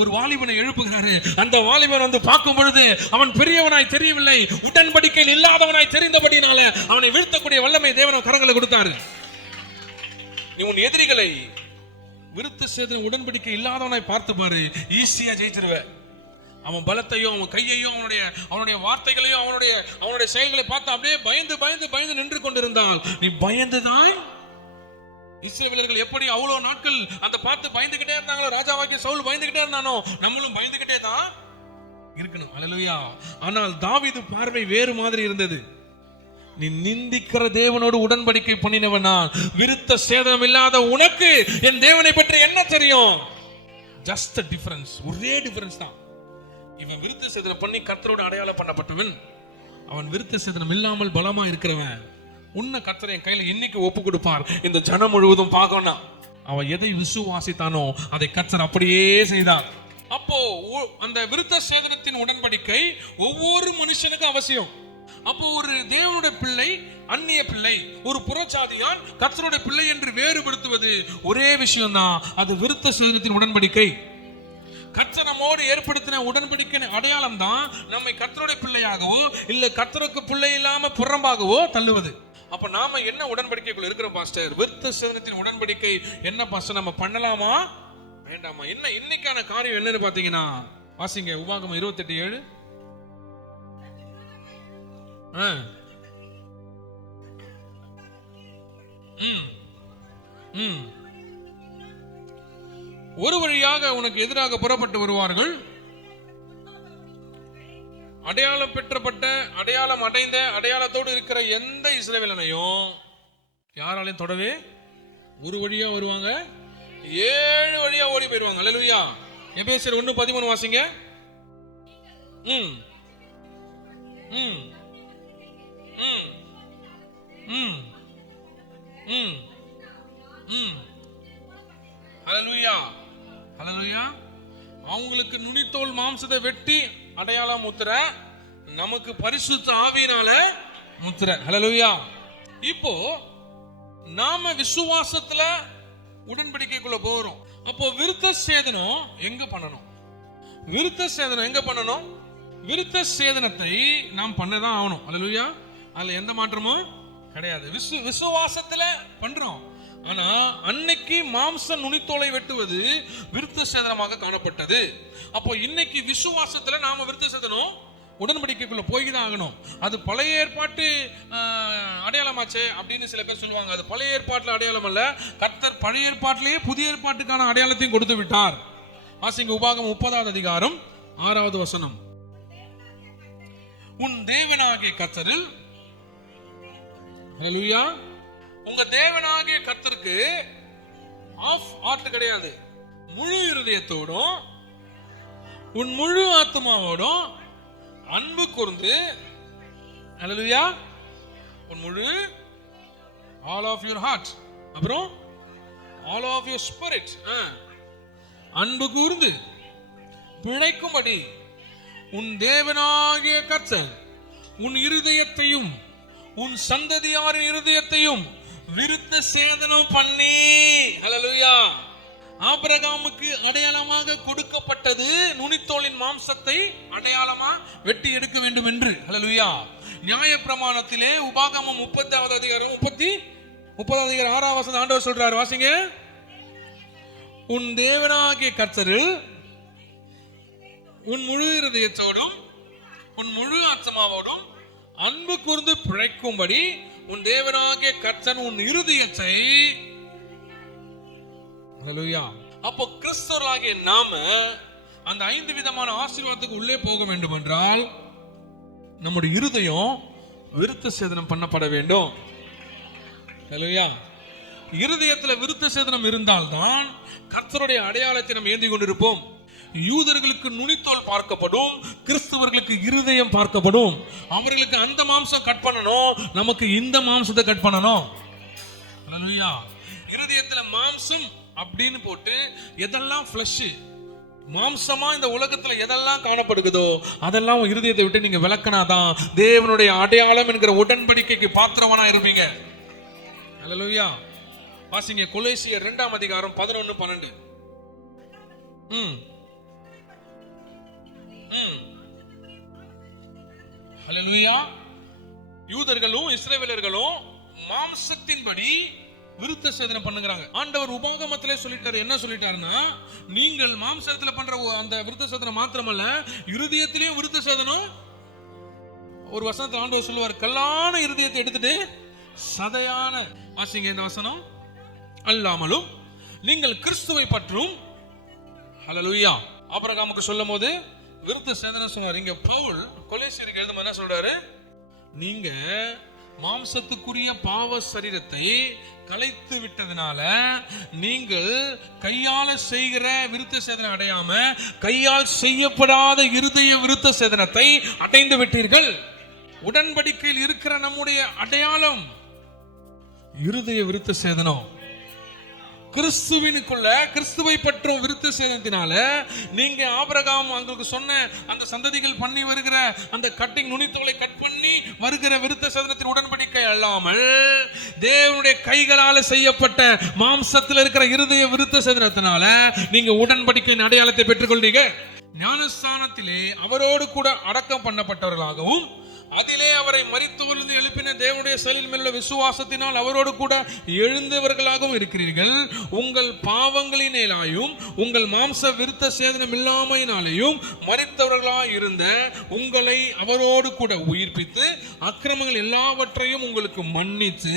ஒரு வாலிபனை எழுப்புகிறாரு. அந்த வாலிபன் வந்து பார்க்கும் பொழுது அவன் பெரியவனாய் தெரியவில்லை, உடன்படிக்கையில் இல்லாதவனாய் தெரிந்தபடினால அவனை வீழ்த்தக்கூடிய வல்லமை தேவன் கரங்களை கொடுத்தாரு. நீ உன் எதிரிகளை விருத்த சேதன உடன்படிக்கை இல்லாதவனாய் பார்த்து பாரு, ஈஸியா ஜெயிச்சிருவ. அவன் பலத்தையும் அவன் கையையும் அவனுடைய வார்த்தைகளையும் அவனுடைய செயல்களை பார்த்து அப்படியே பயந்து நின்று கொண்டிருந்தால் நீ பயந்துதான். இஸ்ரவேலர்கள் எப்படி அவ்வளவு நாட்கள் அந்த பார்த்து பயந்துகிட்டே இருந்தாங்களோ, ராஜாவாகிய சவுல் பயந்துகிட்டே இருந்தானோ, நம்மளும் பயந்துகிட்டே தான் இருக்கணும். அல்லேலூயா. ஆனால் தாவீது பார்வை வேறு மாதிரி இருந்தது. நீ நிந்திக்கிற தேவனோடு உடன்படிக்கை பண்ணினவன் நான், விருத்த சேதனம் இல்லாத உனக்கு என் தேவனை பற்றி என்ன தெரியும்? ஜஸ்ட் டிஃபரன்ஸ், ஒரே டிஃபரன்ஸ் தான். இவன் விருத்த சேதனம் பண்ணி கர்த்தரோடு அடையாளம் பண்ணப்பட்டவன், அவன் விருத்த சேதனம் இல்லாமல் பலமா இருக்கிறவன். உன்னை கர்த்தர் என் கையில என்னைக்கு ஒப்பு கொடுப்பார் இந்த ஜனம் முழுவதும் பார்க்கணும். அவன் எதை விசுவாசித்தானோ அதை கர்த்தர் அப்படியே செய்தான். அப்போ அந்த விருத்த சேதனத்தின் உடன்படிக்கை ஒவ்வொரு மனுஷனுக்கும் அவசியம். அப்போ ஒரு தேவனுடைய பிள்ளை, அந்நிய பிள்ளை, ஒரு புறஜாதியான் கர்த்தருடைய பிள்ளை என்று வேறுபடுத்துவது ஒரே விஷயம் தான், அது விருத்த சேதனத்தின் உடன்படிக்கை. கர்த்தர் நம்மோடு ஏற்படுத்தின உடன்படிக்கை அடையாளம் தான் நம்மை கர்த்தருடைய பிள்ளையாகவோ இல்ல கர்த்தருக்கு பிள்ளை இல்லாம புறம்பாகவோ தள்ளுவது. அப்ப நாம என்ன உடன்படிக்கைக்குள்ள இருக்கிறோம் பாஸ்டர்? விருத்த சேதனத்தின் உடன்படிக்கை என்ன பாஸ்டர், நம்ம பண்ணலாமா வேண்டாமா? என்ன இன்னைக்கான காரியம் என்னன்னு பாத்தீங்கன்னா, வாசிங்க உபாகமம் 28:7. ஒரு வழியாக உனக்கு எதிராக புறப்பட்டு வருவார்கள், அடையாளம் பெற்றப்பட்ட அடையாளம் அடைந்த அடையாளத்தோடு இருக்கிற எந்த இஸ்ரவேலனையும் யாராலையும் தொடவே, ஒரு வழியா வருவாங்க, 7 வழியா ஓடி போயிடுவாங்க. அல்லேலூயா. எபேசியர் 1:13 வாசிங்க. அவங்களுக்கு நுனித்தோல் மாம்சத்தை வெட்டி அடையாளம் முத்திர, நமக்கு பரிசுத்த ஆவியினால முத்திர. ஹல்லேலூயா. இப்போ நாம விசுவாசத்துல உடன்படிக்கைக்குள்ள போறோம். அப்போ விருத்த சேதனம் எங்க பண்ணணும்? விருத்த சேதனம் எங்க பண்ணணும்? விருத்த சேதனத்தை நாம் பண்ணதான் ஆகணும். ஹல்லேலூயா. அதுல எந்த மாற்றமும் கிடையாது. விசுவாசத்துல பண்றோம். ஆனா அன்னைக்கு மாம்ச நுனித்தோலை வெட்டுவது விருத்த சேதனமாக காணப்பட்டது. அப்போ இன்னைக்கு விசுவாசத்துல நாம விருத்த சேதனம் உடன்படிக்கைக்குள்ள போய்தான் ஆகணும். அது பழைய ஏற்பாட்டு அடையாளமாச்சே அப்படின்னு சில பேர் சொல்லுவாங்க. அது பழைய ஏற்பாட்டுல அடையாளம் அல்ல, கர்த்தர் பழைய ஏற்பாட்டிலேயே புதிய ஏற்பாட்டுக்கான அடையாளத்தையும் கொடுத்து விட்டார். வாசிங்க உபாகமம் 30:6. உன் தேவனாகிய கர்த்தரில், ஹல்லேலூயா, உங்க தேவனாகிய கர்த்தருக்கு ஆஃப் ஹார்ட் கிடையாது, முழு இருதயத்தோடும் உன் முழு ஆத்மாவோடும் அன்பு கூர்ந்து, ஹல்லேலூயா, உன் முழு, ஆல் ஆஃப் யுவர் ஹார்ட், அப்புறம் ஆல் ஆஃப் யுவர் ஸ்பிரிட், அன்பு கூர்ந்து பிழைக்கும்படி உன் தேவனாகிய கர்த்தர் உன் இருதயத்தையும் உன் சந்ததியாரின் இருதயத்தையும் விருத்த சேதனம் பண்ணி, ஹல்லேலூயா. ஆபிரகாமுக்கு அடையாளமாக கொடுக்கப்பட்டது நுனித்தோலின் மாம்சத்தை அடையாளமா வெட்டி எடுக்க வேண்டும் என்று. ஹல்லேலூயா. நியாயப்பிரமாணத்திலே உபாகமம் 30:6 ஆண்டவர் சொல்றாரு, வாசிங்க. உன் தேவனாகிய கர்த்தரில் உன் முழு இருதயத்தோடும் உன் முழு ஆத்மாவோடும் அன்பு கூர்ந்து பிழைக்கும்படி உன் தேவனாகிய கர்த்தர் உன் இருதயத்தை. அப்போ கிறிஸ்தவர்களாகிய நாம அந்த 5 விதமான ஆசீர்வாதத்துக்கு உள்ளே போக வேண்டும் என்றால் நம்முடைய இருதயம் விருத்த சேதனம் பண்ணப்பட வேண்டும். இருதயத்துல விருத்த சேதனம் இருந்தால்தான் கர்த்தருடைய அடையாளத்தை நாம் ஏந்தி கொண்டிருப்போம். யூதர்களுக்கு நுனித்தோல் பார்க்கப்படும், கிறிஸ்தவர்களுக்கு இருதயம் பார்க்கப்படும். அவர்களுக்கு அந்த மாம்சம் கட் பண்ணணும், நமக்கு இந்த மாம்சத்தை கட் பண்ணணும். இருதயத்துல மாம்சம் அப்படின்னு போட்டு எதெல்லாம் ஃப்ளஷ் மாம்சமா இந்த உலகத்துல எதெல்லாம் காணப்படுகிறதோ அதெல்லாம் இருதயத்தை விட்டு நீங்க விளக்கினாதான் தேவனுடைய அடையாளம் என்கிற உடன்படிக்கைக்கு பாத்திரவனா இருப்பீங்க. அல்லேலூயா. வாசிங்க கொலோசியர் 2ஆம் அதிகாரம் 11-12. அல்லேலூயா. யூதர்களும் இஸ்ரவேலர்களும் மாம்சத்தின்படி விருத்த சேதனம் பண்ணுகிறாங்க. ஆண்டவர் உபாகமத்திலே சொல்லிட்டாரு. என்ன சொல்லிட்டாருன்னா, நீங்கள் மாம்சத்துல பண்ற அந்த விருத்த சேதனம் மாத்திரமல்ல, இருதயத்திலேயும் விருத்த சேதனம். ஒரு வசனத்தை ஆண்டவர் சொல்லுவார், கல்லான இருதயத்தை எடுத்துட்டு சதையான, வாசிங்க இந்த வசனம், அல்லாமலும் நீங்கள் கிறிஸ்துவை பற்றும். ஹல்லேலூயா. ஆபிரகாமுக்கு சொல்லும் போது விருத்த சேதனம் சொன்னார். இங்க பவுல் கொலோசியருக்கு எழுதும் என்ன சொல்றாரு, நீங்க மாம்சத்துக்குரிய பாவ சரீரத்தை கலைத்து விட்டதுனால நீங்கள் கையால செய்கிற விருத்த சேதனம் அடையாம கையால் செய்யப்படாத இருதய விருத்த சேதனத்தை அடைந்து விட்டீர்கள். உடன்படிக்கையில் இருக்கிற நம்முடைய அடையாளம் இருதய விருத்த சேதனம். கிறிஸ்துவினுக்குள்ள கிறிஸ்துவை பற்றும் விருத்த சேதனத்தினால நீங்க ஆபிரகாம் உங்களுக்கு சொன்ன அந்த சந்ததிகள் பண்ணி வருகிற அந்த கட்டிங் நுனித்தோலை கட் பண்ணி வருகிற விருத்த சேதனத்தின் உடன்படிக்கை அல்லாமல் தேவனுடைய கைகளால செய்யப்பட்ட மாம்சத்தில் இருக்கிற இருதய விருத்த சேதனத்தினால நீங்க உடன்படிக்கையின் அடையாளத்தை பெற்றுக்கொள்றீங்க. ஞானஸ்தானத்திலே அவரோடு கூட அடக்கம் பண்ணப்பட்டவர்களாகவும் அதிலே அவரை மரித்தோரிலிருந்து எழுப்பின தேவனுடைய செயலின் மேலுள்ள விசுவாசத்தினால் அவரோடு கூட எழுந்தவர்களாகவும் இருக்கிறீர்கள். உங்கள் பாவங்களினாலேயும் உங்கள் மாம்ச விருத்த சேதனம் இல்லாமையினாலேயும் மரித்தவர்களாய் இருந்த உங்களை அவரோடு கூட உயிர்ப்பித்து அக்கிரமங்கள் எல்லாவற்றையும் உங்களுக்கு மன்னித்து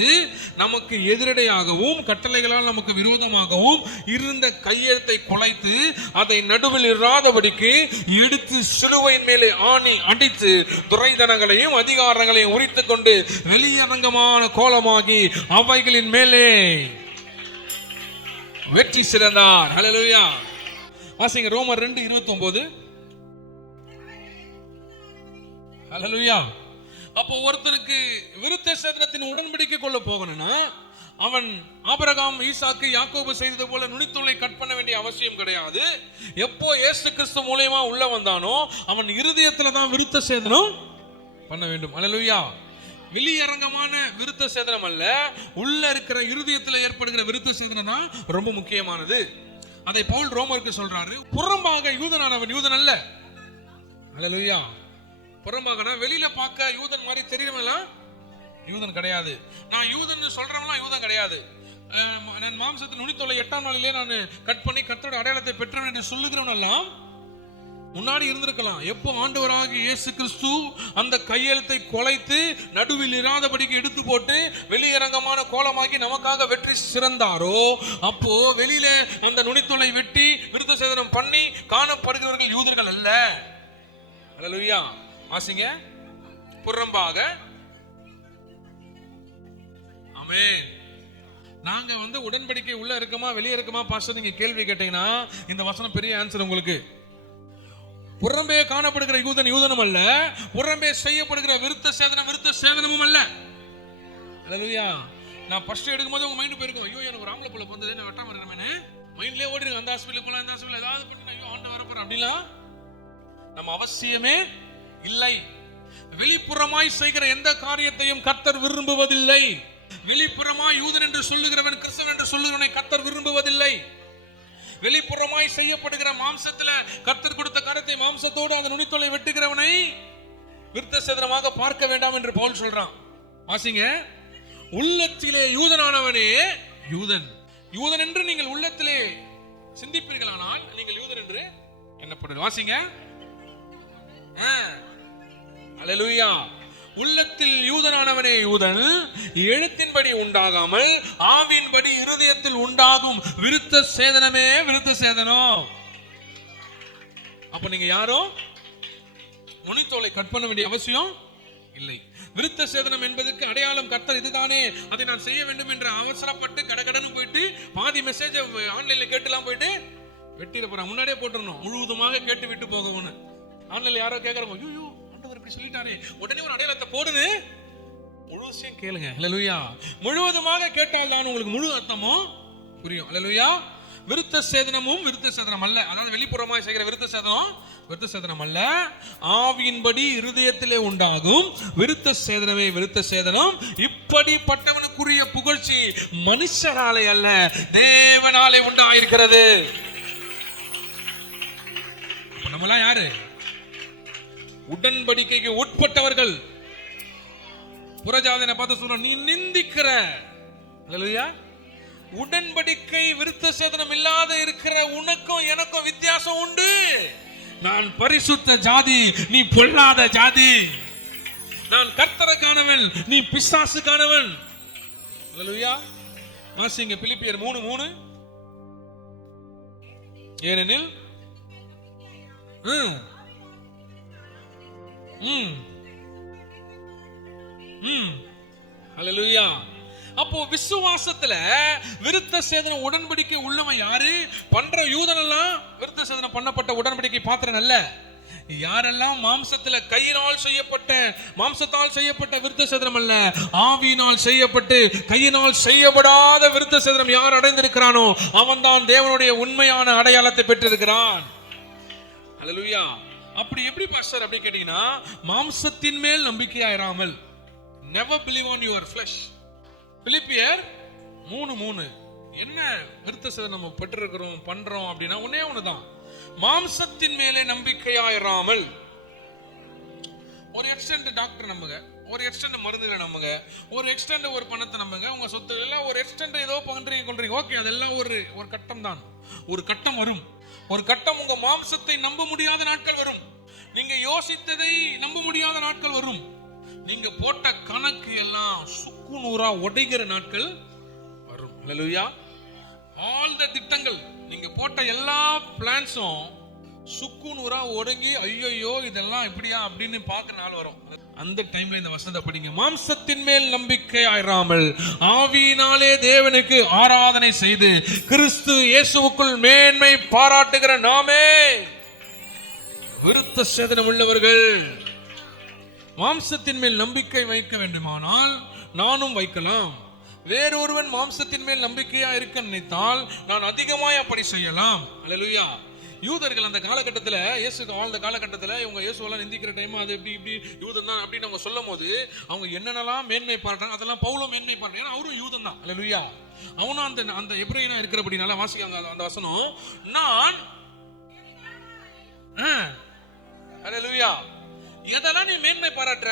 நமக்கு எதிரடையாகவும் கட்டளைகளால் நமக்கு விரோதமாகவும் இருந்த கையெழுத்தை குலைத்து அதை நடுவில் இராதபடிக்கு எடுத்து சிலுவையின் மேலே ஆணி அடித்து துரைதனங்களை அதிகாரங்களையும் உரித்துக் கொண்டு வெளியரங்கமான கோலமாகி அவைகளின் மேலே வெற்றி சிறந்தார். ஹல்லேலூயா. வாசிங்க ரோமர் 2:29. ஹல்லேலூயா. அப்போ ஒருத்தருக்கு விருத்த சேதனத்தின் உடன்படிக்கை கொள்ள போகணும்னா அவன் ஆபிரகாம் ஈசாக்கு யாக்கோபு செய்தது போல நுனித்தோலை கட் பண்ண வேண்டிய அவசியம் கிடையாது. எப்போ இயேசு கிறிஸ்து மூலமா உள்ள வந்தானோ அவன் இருதயத்துல தான் விருத்த சேதனம் பண்ண வேண்டும். அல்லேலூயா. வெளியரங்கமான விருத்த சேதனம் அல்ல, உள்ள இருக்கிற இருதயத்தில் ஏற்படுகிற விருத்த சேதனம் தான் ரொம்ப முக்கியமானது. அதை பவுல் ரோமருக்கு சொல்றாரு. புறம்பாக யூதனானவன் யூதன் அல்ல. அல்லேலூயா. புறம்பாகனா வெளியில பார்க்க யூதன் மாதிரி தெரியறவன்லாம் யூதன் கிடையாது. நான் யூதன் சொல்றவன்லாம் யூதன் கிடையாது. நான் மாம்சத்தின் நுனித்தோலை 8ஆம் நாளிலே நான் கட் பண்ணி கர்த்தருடைய அடையாளத்தை பெற்றவன் என்று சொல்லுகிறவன் எல்லாம் முன்னாடி இருந்திருக்கலாம். எப்போ ஆண்டவராகிய இயேசு கிறிஸ்து அந்த கையெழுத்தை கொலைத்து நடுவில் இராதபடிக்கு எடுத்து போட்டு வெளியரங்கமான கோலமாகி நமக்காக வெற்றி சிறந்தாரோ அப்போ வெளியில அந்த நுனித்தோலை வெட்டி விருத்த சேதனம் பண்ணி காணப்படுகிறவர்கள் யூதர்கள் அல்ல. அல்லேலூயா. வாசிங்க. புறம்பாக. ஆமென். நாங்க உடன்படிக்கை உள்ள இருக்கமா வெளியே இருக்கமா பாஸ்டர் நீங்க கேள்வி கேட்டீங்கன்னா இந்த வசனம் பெரிய ஆன்சர் உங்களுக்கு. புறம்பே காணப்படுகிற யூதன் யூதனும் அல்ல, புறம்பே செய்யப்படுகிற விருத்த சேதனமும் அல்ல. அல்லேலூயா. நான் ஃபர்ஸ்ட் எடுக்கும்போது உங்க மைண்ட் போயிருக்கும், ஐயோ எனக்கு ஒரு ஆம்பளை புள்ள வந்தது நான் வெட்டாம இருக்கணுமே மைண்ட்லயே ஓடிருக்கு. அந்த ஹாஸ்பிட்டல் போலாம் இந்த ஹாஸ்பிட்டல் ஏதாவது பண்ணி ஐயோ ஆண்ட வரப்போற அப்படிலாம் நம்ம அவசியமே இல்லை. வெளிப்புறமாய் செய்கிற எந்த காரியத்தையும் கர்த்தர் விரும்புவதில்லை. வெளிப்புறமாய் யூதன் என்று சொல்லுகிறவன் கிறிஸ்தவன் என்று சொல்லுகிறவனை கர்த்தர் விரும்புவதில்லை. வெளிப்புறமாய் செய்யப்படுகிற மாம்சத்துல கர்த்தர் கொடுத்த கரத்தை மாம்சத்தோடு அந்த நுனித்தோலை வெட்டுகிறவனை விருத்த சேதனமாக பார்க்க வேண்டாம் என்று பவுல் சொல்றான். வாசிங்க. உள்ளத்திலே யூதனானவனே யூதன். யூதன் என்று நீங்கள் உள்ளத்திலே சிந்திப்பீர்களானால் நீங்கள் யூதர் என்று எண்ணப்படுவீர்கள். வாசிங்க. அல்லேலூயா. உள்ளத்தில் யூதனானவனே யூதன், எழுத்தின்படி உண்டாகாமல் ஆவியின்படி இருதயத்தில் உண்டாகும் விருத்த சேதனமே விருத்த சேதனம். அப்ப நீங்க யாரோ நுனித்தோலை கட் பண்ண வேண்டிய அவசியம் இல்லை. விருத்த சேதனம் என்பதற்கு அடையாளம் கர்த்தர் இதுதானே, அதை நான் செய்ய வேண்டும் என்று அவசரப்பட்டு கடகடன்னு போயிட்டு பாதி மெசேஜ் ஆன்லைன்ல கேட்டுலாம் போயிட்டு வெட்டிட போறாங்க. முன்னாடியே போட்டுறணும், முழுவதுமாக கேட்டு விட்டு போகணும். ஆன்லைன்ல யாரோ கேட்கறாங்க, ஐயோ ஆண்டவர் இப்படி சொல்லிட்டாரே, உடனே ஒரு அடையாளத்தை போடுன்னு முழுவதும் கேளுங்க. அல்லேலூயா. முழுவதுமாக கேட்டால் தான் உங்களுக்கு முழு அர்த்தமும் புரியும். அல்லேலூயா. விருத்த சேதனமும் விருத்த சேதனம் அல்ல, அதாவது வெளிப்புறமாக செய்கிற விருத்த சேதனம் விருத்த சேதனம் அல்ல, ஆவியின்படி இருதயத்திலே உண்டாகும் விருத்த சேதனமே விருத்த சேதனம். இப்படிப்பட்டவனுக்குரிய புகழ்ச்சி மனுஷராலே அல்ல, தேவனாலே உண்டாயிருக்கிறது. நம்மளாம் யாரு? உடன்படிக்கைக்கு உட்பட்டவர்கள். புறஜாதியனை பார்த்து சொல்றோம், நீ நிந்திக்கிற. அல்லேலூயா. உடன்படிக்கை விருத்த சேதனம் இல்லாத இருக்கிற உனக்கும் எனக்கும் வித்தியாசம் உண்டு. நான் பரிசுத்த ஜாதி, நீ பொல்லாத ஜாதி. நான் கர்த்தருக்கானவன், நீ பிசாசுக்கானவன். அல்லேலூயா. வாசிங்க பிலிப்பியர் 3:3. ஏனெனில் அல்லேலூயா. அப்போ விசுவாசத்துல விருத்த சேதனம் உடன்படிக்கை உள்ளவன் யாரு? பண்ற யூதன் எல்லாம் விருத்த சேதனம் பண்ணப்பட்ட உடன்படிக்கை பாத்திரம் அல்ல. யாரெல்லாம் மாம்சத்துல கையினால் செய்யப்பட்ட மாம்சத்தால் செய்யப்பட்ட விருத்த சேதனம் அல்ல, ஆவியினால் செய்யப்பட்டு கையினால் செய்யப்படாத விருத்த சேதனம் யார் அடைந்திருக்கிறானோ அவன் தான் தேவனுடைய உண்மையான அடையாளத்தை பெற்றிருக்கிறான். அல்லேலூயா. அப்படி எப்படி பாஸ்டர் அப்படி கேட்டீங்கன்னா, மாம்சத்தின் மேல் நம்பிக்கையாயிராமல், never believe on your flesh. பிலிப்பியர் 3:3. என்ன விருத்த சேதனம் நம்ம பெற்றிருக்கிறோம் பண்றோம் அப்படின்னா ஒன்னே ஒண்ணுதான், மாம்சத்தின் மேலே நம்பிக்கையாயிராமல். ஒரு எக்ஸ்டெண்ட் டாக்டர் நம்புங்க, ஒரு எக்ஸ்டெண்ட் மருந்துகளை நம்புங்க, ஒரு எக்ஸ்டெண்ட் ஒரு பணத்தை நம்புங்க, உங்க சொத்து எல்லாம் ஒரு எக்ஸ்டெண்ட் ஏதோ பண்றீங்க கொள்றீங்க, ஓகே, அதெல்லாம் ஒரு கட்டம் தான். ஒரு கட்டம் வரும், ஒரு கட்டம் உங்க மாம்சத்தை நம்ப முடியாத நாட்கள் வரும், நீங்க யோசித்ததை நம்ப முடியாத நாட்கள் வரும், நீங்க போட்ட கணக்கு எல்லாம் சுக்கு நூறா உடைகிற நாட்கள் வரும். அல்லேலூயா. ஆல் தி திட்டங்கள், நீங்க போட்ட எல்லா பிளான்ஸும் சுக்கு நூறா உடங்கி ஐயோ இதெல்லாம் இப்படியா அப்படின்னு பார்க்கிற நாள் வரும். அந்த டைம்ல இந்த வசனத்தை படிங்க. மாம்சத்தின் மேல் நம்பிக்கை ஆயிராமல் ஆவியினாலே தேவனுக்கு ஆராதனை செய்து கிறிஸ்து இயேசுவுக்குள் மேன்மை பாராட்டுகிற நாமே விருத்த சேதனம் உள்ளவர்கள். மாம்சத்தின் மேல் நம்பிக்கை வைக்க வேண்டுமானால் நானும் வைக்கலாம். வேறொருவன் மாம்சத்தின் மேல் நம்பிக்கையா இருக்க நினைத்தால் நான் அதிகமாய் அப்படி செய்யலாம். அல்லேலூயா. யூதர்கள் அந்த காலகட்டத்தில், இயேசுக்கு வாழ்ந்த காலகட்டத்தில், இவங்க இயேசுவெல்லாம் நிந்திக்கிற டைம் அது இப்படி இப்படி யூதன் தான் அப்படின்னு அவங்க சொல்லும் போது அவங்க என்னென்னலாம் மேன்மை பாடுறாங்க அதெல்லாம் பவுலும் மேன்மை பாடுறாங்க. ஏன்னா அவரும் யூதன் தான். அல்லேலூயா. அவனும் அந்த எபிரேயனா இருக்கிறபடினால வாசிக்காங்க அந்த வசனம். நான் அல்லேலூயா. எதெல்லாம் நீ மேன்மை பாராட்டுற,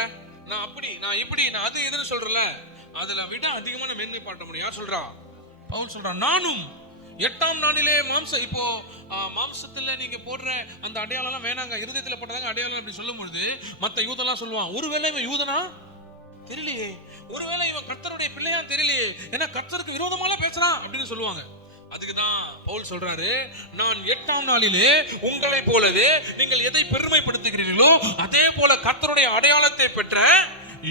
நான் அப்படி நான் இப்படி நான் அது எதுன்னு சொல்றல, அதுல விட அதிகமான மேன்மை பாராட்ட முடியும். யார் சொல்றா? பவுல் சொல்றான். நானும் 8ஆம் நாளிலே மாம்சம், இப்போ மாம்சத்துல நீங்க போடுற அந்த அடையாளம் எல்லாம் வேணாங்க, இருதயத்துல போட்டதாங்க அடையாளம் அப்படி சொல்லும் பொழுது மத்த யூதெல்லாம் சொல்லுவான், ஒருவேளை இவன் யூதனா தெரியலையே, ஒருவேளை இவன் கர்த்தருடைய பிள்ளையா தெரியலையே, ஏன்னா கர்த்தருக்கு விரோதமாலாம் பேசுறான் அப்படின்னு சொல்லுவாங்க. அதுக்குதான் பவுல் சொல்றாரு, நான் 8ஆம் நாளிலே உங்களை போலவே நீங்கள் எதை பெருமைப்படுத்துகிறீர்களோ அதே போல கர்த்தருடைய அடையாளத்தை பெற்ற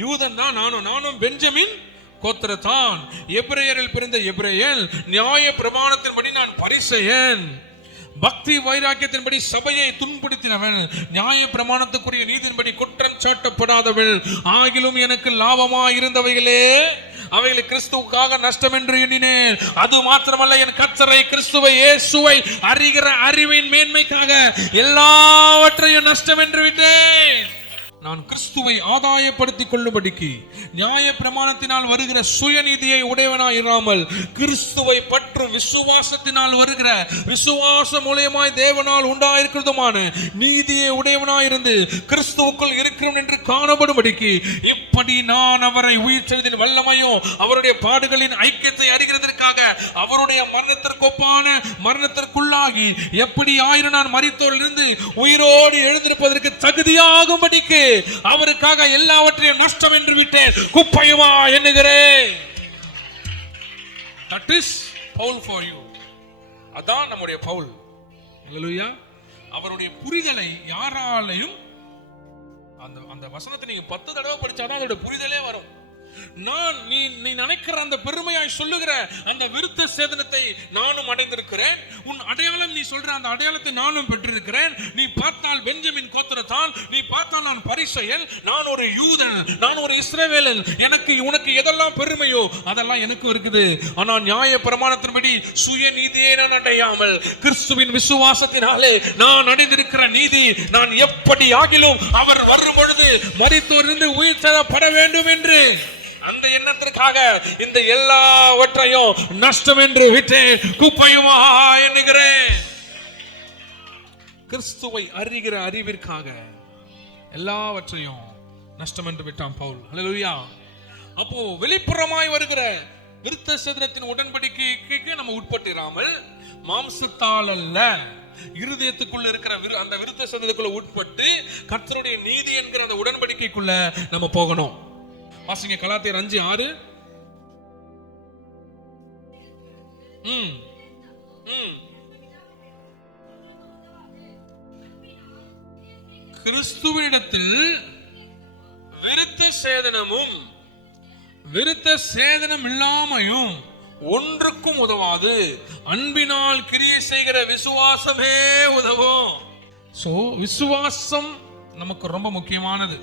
யூதன் தான் நானும் பெஞ்சமின் கோத்திரத்தான், எபிரேயரில் பிறந்த எபிரேயன், நியாய பிரமாணத்தின்படி நான் பரிசேயன், பக்தி வைராக்கியத்தின்படி சபையை துன்புறுத்தினவன், நியாய பிரமாணத்துக்குரிய நீதியின்படி குற்றம் சாட்டப்படாதவள், ஆகிலும் எனக்கு லாபமா இருந்தவைகளே அவைகளை கிறிஸ்துவுக்காக நஷ்டம் என்று எண்ணினேன். அது மாத்திரமல்ல, என் கர்த்தரை கிறிஸ்துவை இயேசுவை அறிகிற அறிவின் மேன்மைக்காக எல்லாவற்றையும் நஷ்டம் என்று விட்டேன். நான் கிறிஸ்துவை ஆதாயப்படுத்திக் கொள்ளும்படிக்கு நியாய பிரமாணத்தினால் வருகிற சுயநீதியை உடையவனாய் இராமல் கிறிஸ்துவை பற்றும் விசுவாசத்தினால் வருகிற விசுவாச மூலமாய் தேவனால் உண்டாயிருக்கிறதுமான நீதியை உடையவனாய் இருந்து கிறிஸ்துவுக்குள் இருக்கிறோம் என்று காணப்படும்படிக்கு இப்படி நான் அவரை உயிர்த்தெழுதின் வல்லமையும் அவருடைய பாடுகளின் ஐக்கியத்தை அறிகிறதற்காக அவருடைய மரணத்திற்கொப்பான மரணத்திற்குள்ளாகி எப்படி ஆயிரம் நான் மரித்தோரிலிருந்து உயிரோடு எழுந்திருப்பதற்கு தகுதியாகும்படிக்கு அவருக்காக எல்லாவற்றையும் நஷ்டம் என்று விட்டேன், குப்பையுமா எண்ணுகிறேன். That is Paul for you. அதான் நம்முடைய பவுல். ஹல்லேலூயா. அவருடைய புரிதலை யாராலையும் அந்த வசனத்தை நீங்க 10 தடவை படிச்சாதான் அதோட புரிதலே வரும். நான் நீ நினைக்கிற அந்த பெருமையாய் சொல்லுகிற அந்த விருத்த சேதனத்தை நானும் அடைந்திருக்கிறேன். உன் அடையாளம் நீ சொல்ற அந்த அடையாளத்தை நானும் பெற்றிருக்கிறேன். நீ பார்த்தால் பெஞ்சமின் கோத்திரத்தான், நீ பார்த்தால் நான் பரிசேயன், நான் ஒரு யூதன், நான் ஒரு இஸ்ரவேலன், உனக்கு எதெல்லாம் பெருமையோ அதெல்லாம் எனக்கும் இருக்குது. ஆனால் நியாய பிரமாணத்தின்படி சுயநீதியை நான் அடையாமல் கிறிஸ்துவின் விசுவாசத்தினாலே நான் அடைந்திருக்கிற நீதி, நான் எப்படி ஆகிலும் அவர் வரும் பொழுது மரித்தோரிலிருந்து உயிர் தரப்பட வேண்டும் என்று அந்த எண்ணத்திற்காக இந்த எல்லாவற்றையும் நஷ்டம் என்று விட்டேன், குப்பையுமா எண்ணுகிறேன். கிறிஸ்துவை அறிகிற அறிவிற்காக எல்லாவற்றையும் நஷ்டம் என்று விட்டான் பவுல். ஹல்லேலூயா. அப்போ வெளிப்புறமாய் வருகிற விருத்த சேதனத்தின் உடன்படிக்கைக்கு நம்ம உட்பட்டிராமல் மாம்சத்தால் அல்ல, இருதயத்துக்குள்ள இருக்கிற அந்த விருத்த சேதனத்துக்குள்ள உட்பட்டு கர்த்தருடைய நீதி என்கிற அந்த உடன்படிக்கைக்குள்ள நம்ம போகணும். வாசிங்க கலாத்தியர் 5:6. கிறிஸ்துவிடத்தில் விருத்த சேதனமும் விருத்த சேதனம் இல்லாமையும் ஒன்றுக்கும் உதவாது, அன்பினால் கிரியை செய்கிற விசுவாசமே உதவும். சோ விசுவாசம் நமக்கு ரொம்ப முக்கியமானது.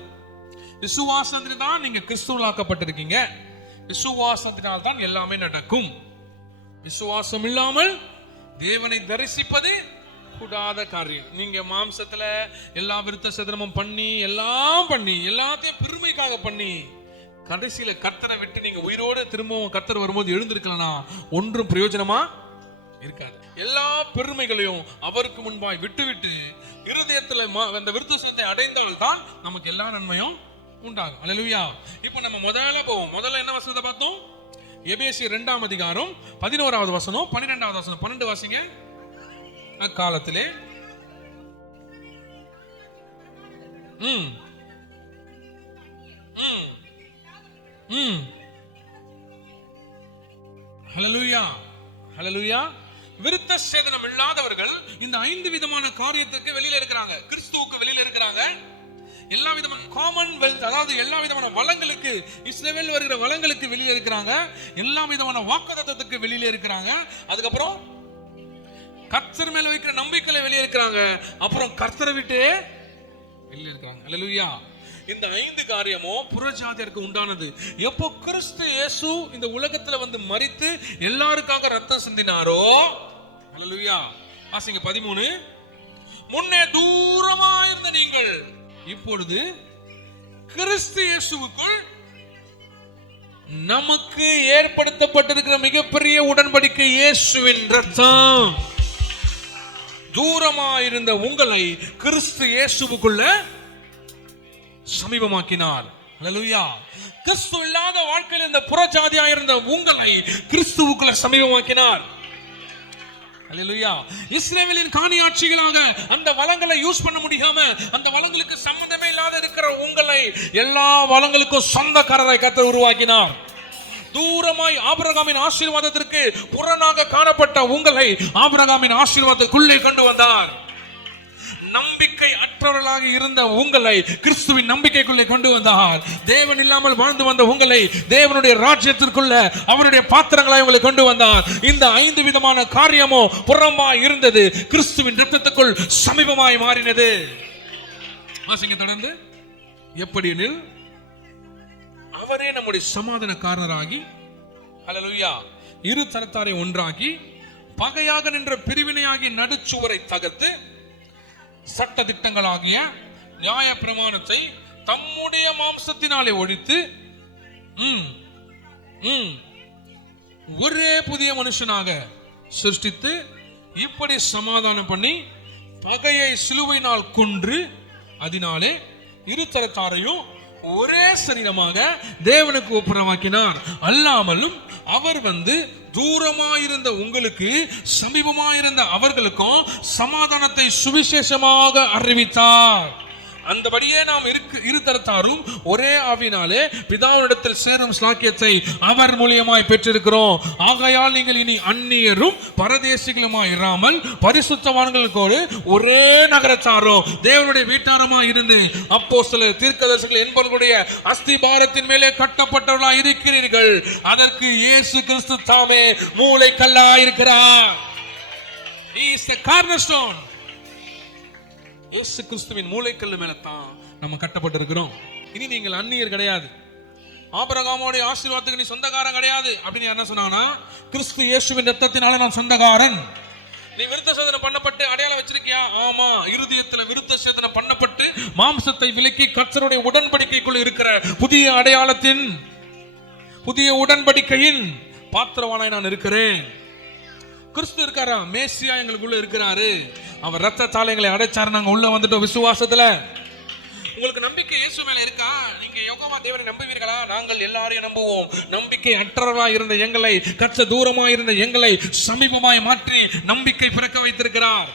விசுவாசத்தினால் தான் நீங்க கிறிஸ்துவாக்கப்பட்டிருக்கீங்க. விசுவாசத்தினால் தான் எல்லாமே நடக்கும். விசுவாசம் இல்லாமல் தேவனை தரிசிப்பது கூடாத காரியம். நீங்க மாம்சத்துல எல்லா விருத்த சேதனமும் பண்ணி எல்லாத்தையும் பெருமைக்காக பண்ணி கடைசியில கர்த்தரை விட்டு நீங்க உயிரோடு திரும்பவும் கர்த்தர் வரும்போது எழுந்திருக்கலாம், ஒன்றும் பிரயோஜனமா இருக்காது. எல்லா பெருமைகளையும் அவருக்கு முன்பாய் விட்டு இருதயத்துல அந்த விருத்த சேதனத்தை அடைந்தால் தான் நமக்கு எல்லா நன்மையும் உண்டாகும். ஹல்லேலூயா. இப்போ நம்ம முதல்ல என்ன வசனத்தை பார்த்தோம்? எபேசியர் 2ஆம் அதிகாரம் 11வது வசனம் 12வது வசனம். 12 வாசிங்க. அக்காலத்திலே ஹல்லேலூயா ஹல்லேலூயா. விருத்த சேதனம் இல்லாதவர்கள் இந்த 5 விதமான காரியத்துக்கு வெளியில இருக்கிறாங்க, கிறிஸ்துவுக்கு வெளியில இருக்கிறாங்க. எல்லா விதமான காமன்வெல்த், அதாவது எல்லா விதமான வளங்களுக்கு, இஸ்ரவேல் வருகிற வளங்களுக்கு வெளியில இருக்கிறாங்க. எல்லா விதமான வாக்குத்தத்தத்துக்கு வெளியில இருக்கிறாங்க. அதுக்கப்புறம் கர்த்தர் மேல வைக்கிற நம்பிக்கையில வெளியே இருக்கிறாங்க. அப்புறம் கர்த்தரை விட்டு வெளியே இருக்கிறாங்க. ஹல்லேலூயா. இந்த 5 காரியமும் புறஜாதியருக்கு உண்டானது. எப்போ கிறிஸ்து இயேசு இந்த உலகத்துல வந்து மரித்து எல்லாருக்காக ரத்தம் சிந்தினாரோ, ஹல்லேலூயா. வாசிங்க 13. முன்னே தூரமாயிருந்த நீங்கள் இப்பொழுது கிறிஸ்து இயேசுவுக்குள் நமக்கு ஏற்படுத்தப்பட்டிருக்கிற மிகப்பெரிய உடன்படிக்கை இயேசுவின் ரத்தம். தூரமாயிருந்த உங்களை கிறிஸ்து இயேசுவுக்குள்ள சமீபமாக்கினார். ஹல்லேலூயா. கிறிஸ்து இல்லாத வாழ்க்கையில் இந்த புறஜாதியா இருந்த உங்களை கிறிஸ்துவுக்குள்ள சமீபமாக்கினார். ஹல்லேலூயா. இஸ்ரவேலின் காணியாட்சிகளாக அந்த வளங்களை யூஸ் பண்ண முடியாம அந்த வளங்களுக்கு சம்பந்தமே இல்லாத இருக்கிற உங்களை எல்லா வளங்களுக்கும் சொந்தக்காரரை கர்த்தர் உருவாக்கினார். தூரமாய் ஆபிரகாமின் ஆசீர்வாதத்திற்கு புறனாக காணப்பட்ட உங்களை ஆபிரகாமின் ஆசீர்வாதத்துக்குள்ளே கொண்டு வந்தார். நம்பிக்கை அற்றவர்களாக இருந்த உங்களை கிறிஸ்துவின் நம்பிக்கைக்குள்ளே கொண்டு வந்தார். தேவன் இல்லாமல் வாழ்ந்து வந்த உங்களை தேவனுடைய ராஜ்யத்திற்குள்ள அவருடைய பாத்திரங்களை உங்களை கொண்டு வந்தார். இந்த 5 விதமான காரியமும் புறமாய் இருந்தது கிறிஸ்துவின் ரத்தத்துக்குள் சமீபமாய் மாறினது. வாசிங்க தொடர்ந்து. எப்படி எனில் அவரே நம்முடைய சமாதானக்காரராகி, ஹல்லேலூயா, இரு தரத்தாரை ஒன்றாக்கி பகையாக நின்ற பிரிவினையாகிய நடுச்சுவரை தகர்த்து சட்ட திட்டங்களாகிய நியாய பிரமாணத்தை தம்முடைய மாம்சத்தினாலே ஒழித்து ஒரே புதிய மனுஷனாக சிருஷ்டித்து இப்படி சமாதானம் பண்ணி பகையை சிலுவையினால் கொன்று அதனாலே இருதரத்தாரையும் ஒரே சரீரமாக தேவனுக்கு ஒப்புரவாக்கினார். அல்லாமலும் அவர் தூரமாயிருந்த உங்களுக்கு சமீபமாயிருந்த அவர்களுக்கும் சமாதானத்தை சுவிசேஷமாக அறிவித்தார். அந்தபடியே நாம் இருதரத்தாரும் ஒரே ஆவினாலே பிதாவினிடத்தில் சேரும் ஸ்லாக்கியத்தை அவர் மூலியமாய் பெற்றிருக்கிறோம். ஆகையால் நீங்கள் இனி அந்நியரும் பரதேசிகளுமாய் இராமல் பரிசுத்தவான்களோடு ஒரே நகரத்தாரும் தேவனுடைய வீட்டாரமாய் இருந்து அப்போஸ்தலர் தீர்க்கதரிசிகள் என்பவர்களுடைய அஸ்திபாரத்தின் மேலே கட்டப்பட்டவர்களாய் இருக்கிறீர்கள். அதற்கு இயேசு கிறிஸ்து தாமே மூலைக்கல்லாய் இருக்கிறார். He is the cornerstone. இயேசு கிறிஸ்துவின் மூலைக்கல்லு மேல தான் நம்ம கட்டப்பட்டிருக்கிறோம். இனி நீங்கள் அந்நியர் கிடையாது. ஆபிரகாமுடைய ஆசீர்வாதத்துக்கு நீ சொந்தக்காரன் கிடையாது அப்படின்னு என்ன சொன்னாங்கன்னா, கிறிஸ்து இயேசுவின் இரத்தத்தினால நான் சொந்தக்காரன். நீ விருத்த சேதனை பண்ணப்பட்டு அடையாளம் வச்சிருக்கியா? ஆமா. இருதயத்துல விருத்த சேதனை பண்ணப்பட்டு மாம்சத்தை விலக்கி கர்த்தருடைய உடன்படிக்கைக்குள் இருக்கிற புதிய அடையாளத்தின் புதிய உடன்படிக்கையின் பாத்திரவானாய் நான் இருக்கிறேன். கிறிஸ்து இருக்காரா? மேசியா எங்களுக்குள்ள இருக்கிறாரு. அவர் ரத்தத்தால் எங்களை அடைச்சாரு. நாங்க உள்ள வந்துட்டோம் விசுவாசத்துல. உங்களுக்கு நம்பிக்கை இயேசு மேல இருக்கா? நீங்க யெகோவா தேவனை நம்புவீர்களா? நாங்கள் எல்லாரையும் நம்புவோம். நம்பிக்கை அற்றவராய் இருந்த எங்களை, கற்ற தூரமாய் இருந்த எங்களை சமீபமாய் மாற்றி நம்பிக்கை பிறக்க வைத்திருக்கிறார்.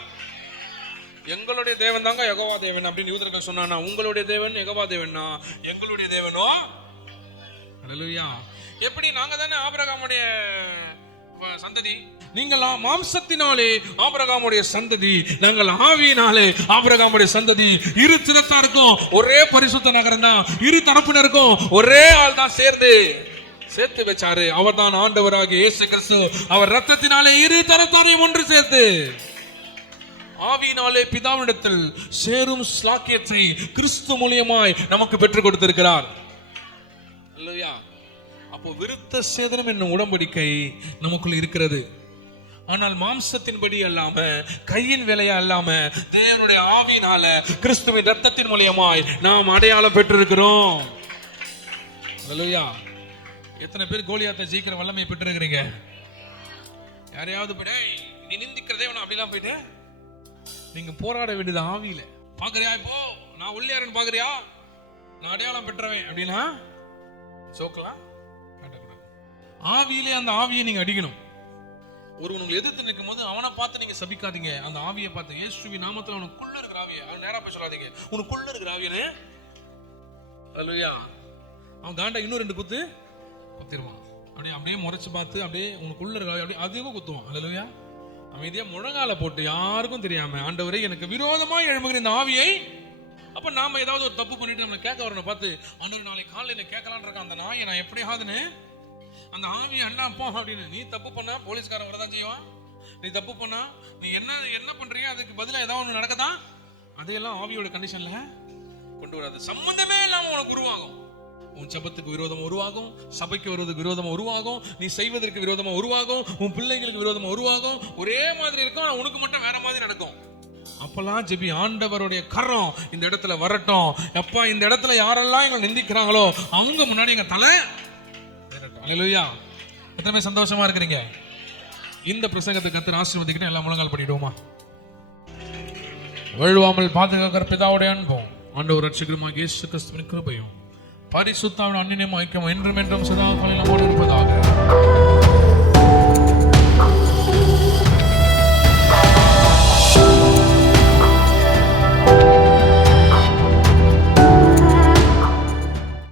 எங்களுடைய தேவன் தாங்க யெகோவா தேவன் அப்படின்னு யூதர்கள் சொன்னானா, உங்களுடைய தேவன் யெகோவா தேவனா? எங்களுடைய தேவனோ ஹல்லேலூயா. எப்படி? நாங்க தானே ஆபிரகாமுடைய சந்ததி. நீங்கள் மாம்சத்தினாலே ஆபிரகாமுடைய சந்ததி, நாங்கள் ஆவியினாலே ஆபிரகாமுடைய சந்ததி. இரு திறத்தாருக்கும் ஒரே பரிசுத்த நகரம் தான், இரு தரப்பினருக்கும் ஒரே ஆள் தான் சேர்த்து வச்சாரு. அவர் தான் ஆண்டவராகிய இயேசு கிறிஸ்து. அவர் ரத்தத்தினாலே இரு தரத்தாரையும் ஒன்று சேர்த்து ஆவியினாலே பிதாவினிடத்தில் சேரும் ஸ்லாக்கியத்தை கிறிஸ்து மூலியமாய் நமக்கு பெற்றுக் கொடுத்திருக்கிறார். அல்லேலூயா. அப்போ விருத்த சேதனம் என்னும் உடன்படிக்கை நமக்குள் இருக்கிறது. ஆனால் மாம்சத்தின்படி அல்லாம, கையின் வேலையா அல்லாம, தேவனுடைய ஆவியினால கிறிஸ்துவின் ரத்தத்தின் மூலியமாய் நாம் அடையாளம் பெற்றிருக்கிறோம். ஹல்லேலூயா. எத்தனை பேர் கோலியாத்தை ஜெயிக்கிற வல்லமையை பெற்றிருக்கிறீங்க? யாரையாவது போய் நீ நிந்திக்கிற தேவன் அப்படிலாம் போயிட்டு நீங்க போராட வேண்டியது ஆவியில. பாக்குறியா? இப்போ நான் உள்ளியாரன் பாக்குறியா? நான் அடையாளம் பெற்றவேன் அப்படின்னா சோக்கலாம். ஆவியிலே அந்த ஆவியை நீங்க அடிக்கணும். ஒருவன் உங்களை எதிர்த்து நிற்கும் போது அவனை பார்த்து நீங்க சபிக்காதீங்க. அந்த ஆவியை பார்த்து இயேசுவின் நாமத்தில் அவனுக்குள்ள இருக்கிற ஆவியை நேரா போய் சொல்லாதீங்க. உனக்குள்ள இருக்கிற ஆவியனே ஹல்லேலூயா. அவன் காண்டா இன்னும் 2 குத்து குத்திடுவான். அப்படியே முறைச்சு பார்த்து அப்படியே உனக்குள்ள இருக்கிற ஆவி அப்படியே அதுவும் குத்துவான். ஹல்லேலூயா. அமைதியா முழங்கால போட்டு யாருக்கும் தெரியாம, ஆண்டவரே எனக்கு விரோதமா எழும்புகிற இந்த ஆவியை. அப்ப நாம ஏதாவது ஒரு தப்பு பண்ணிட்டு நம்ம கேட்க வரணும் பார்த்து, ஆண்டவர் நாளைக்கு காலையில என்ன கேட்கலான்னு இருக்க அந்த நாயை நான் எப்படியாவதுன்னு அந்த ஆவி அண்ணா போ அப்படின்னு. நீ தப்பு பண்ணா போலீஸ்காரன் வரதான் செய்வான். நீ தப்பு பண்ணா நீ என்ன பண்றீங்க அதுக்கு பதிலா ஏதாவது ஒண்ணு நடக்கதான். அதையெல்லாம் ஆவியோட கண்டிஷன்ல கொண்டு வராது. சம்பந்தமே இல்லாம உனக்கு உருவாகும். உன் ஜெபத்துக்கு விரோதமா உருவாகும், சபைக்கு விரோதமா உருவாகும், நீ செய்வதற்கு விரோதமா உருவாகும், உன் பிள்ளைங்களுக்கு விரோதமா உருவாகும். ஒரே மாதிரி இருக்கும், உனக்கு மட்டும் வேற மாதிரி நடக்கும். அப்பெல்லாம் ஜெபி, ஆண்டவருடைய கரம் இந்த இடத்துல வரட்டும். அப்பா இந்த இடத்துல யாரெல்லாம் எங்களை நிந்திக்கிறாங்களோ அவங்க முன்னாடி எங்க தலை. ஹல்லேலூயா. எத்தனை சந்தோஷமா இருக்கிறீங்க? இந்த பிரசங்கத்தை கர்த்தர் ஆசீர்வதிக்கணும். எல்லாம் முழங்கால் பண்ணிடுவோமா? வழுவாமல் பாதுகாக்கிற பிதாவுடைய அன்பும் ஆண்டவர் ரட்சகருமாகிய இயேசு கிறிஸ்துவின் கிருபையும் பரிசுத்த ஆவியின் அன்பின் ஐக்கியம் என்றும் என்றும் சதா காலம் நம்மோடு இருப்பதாக.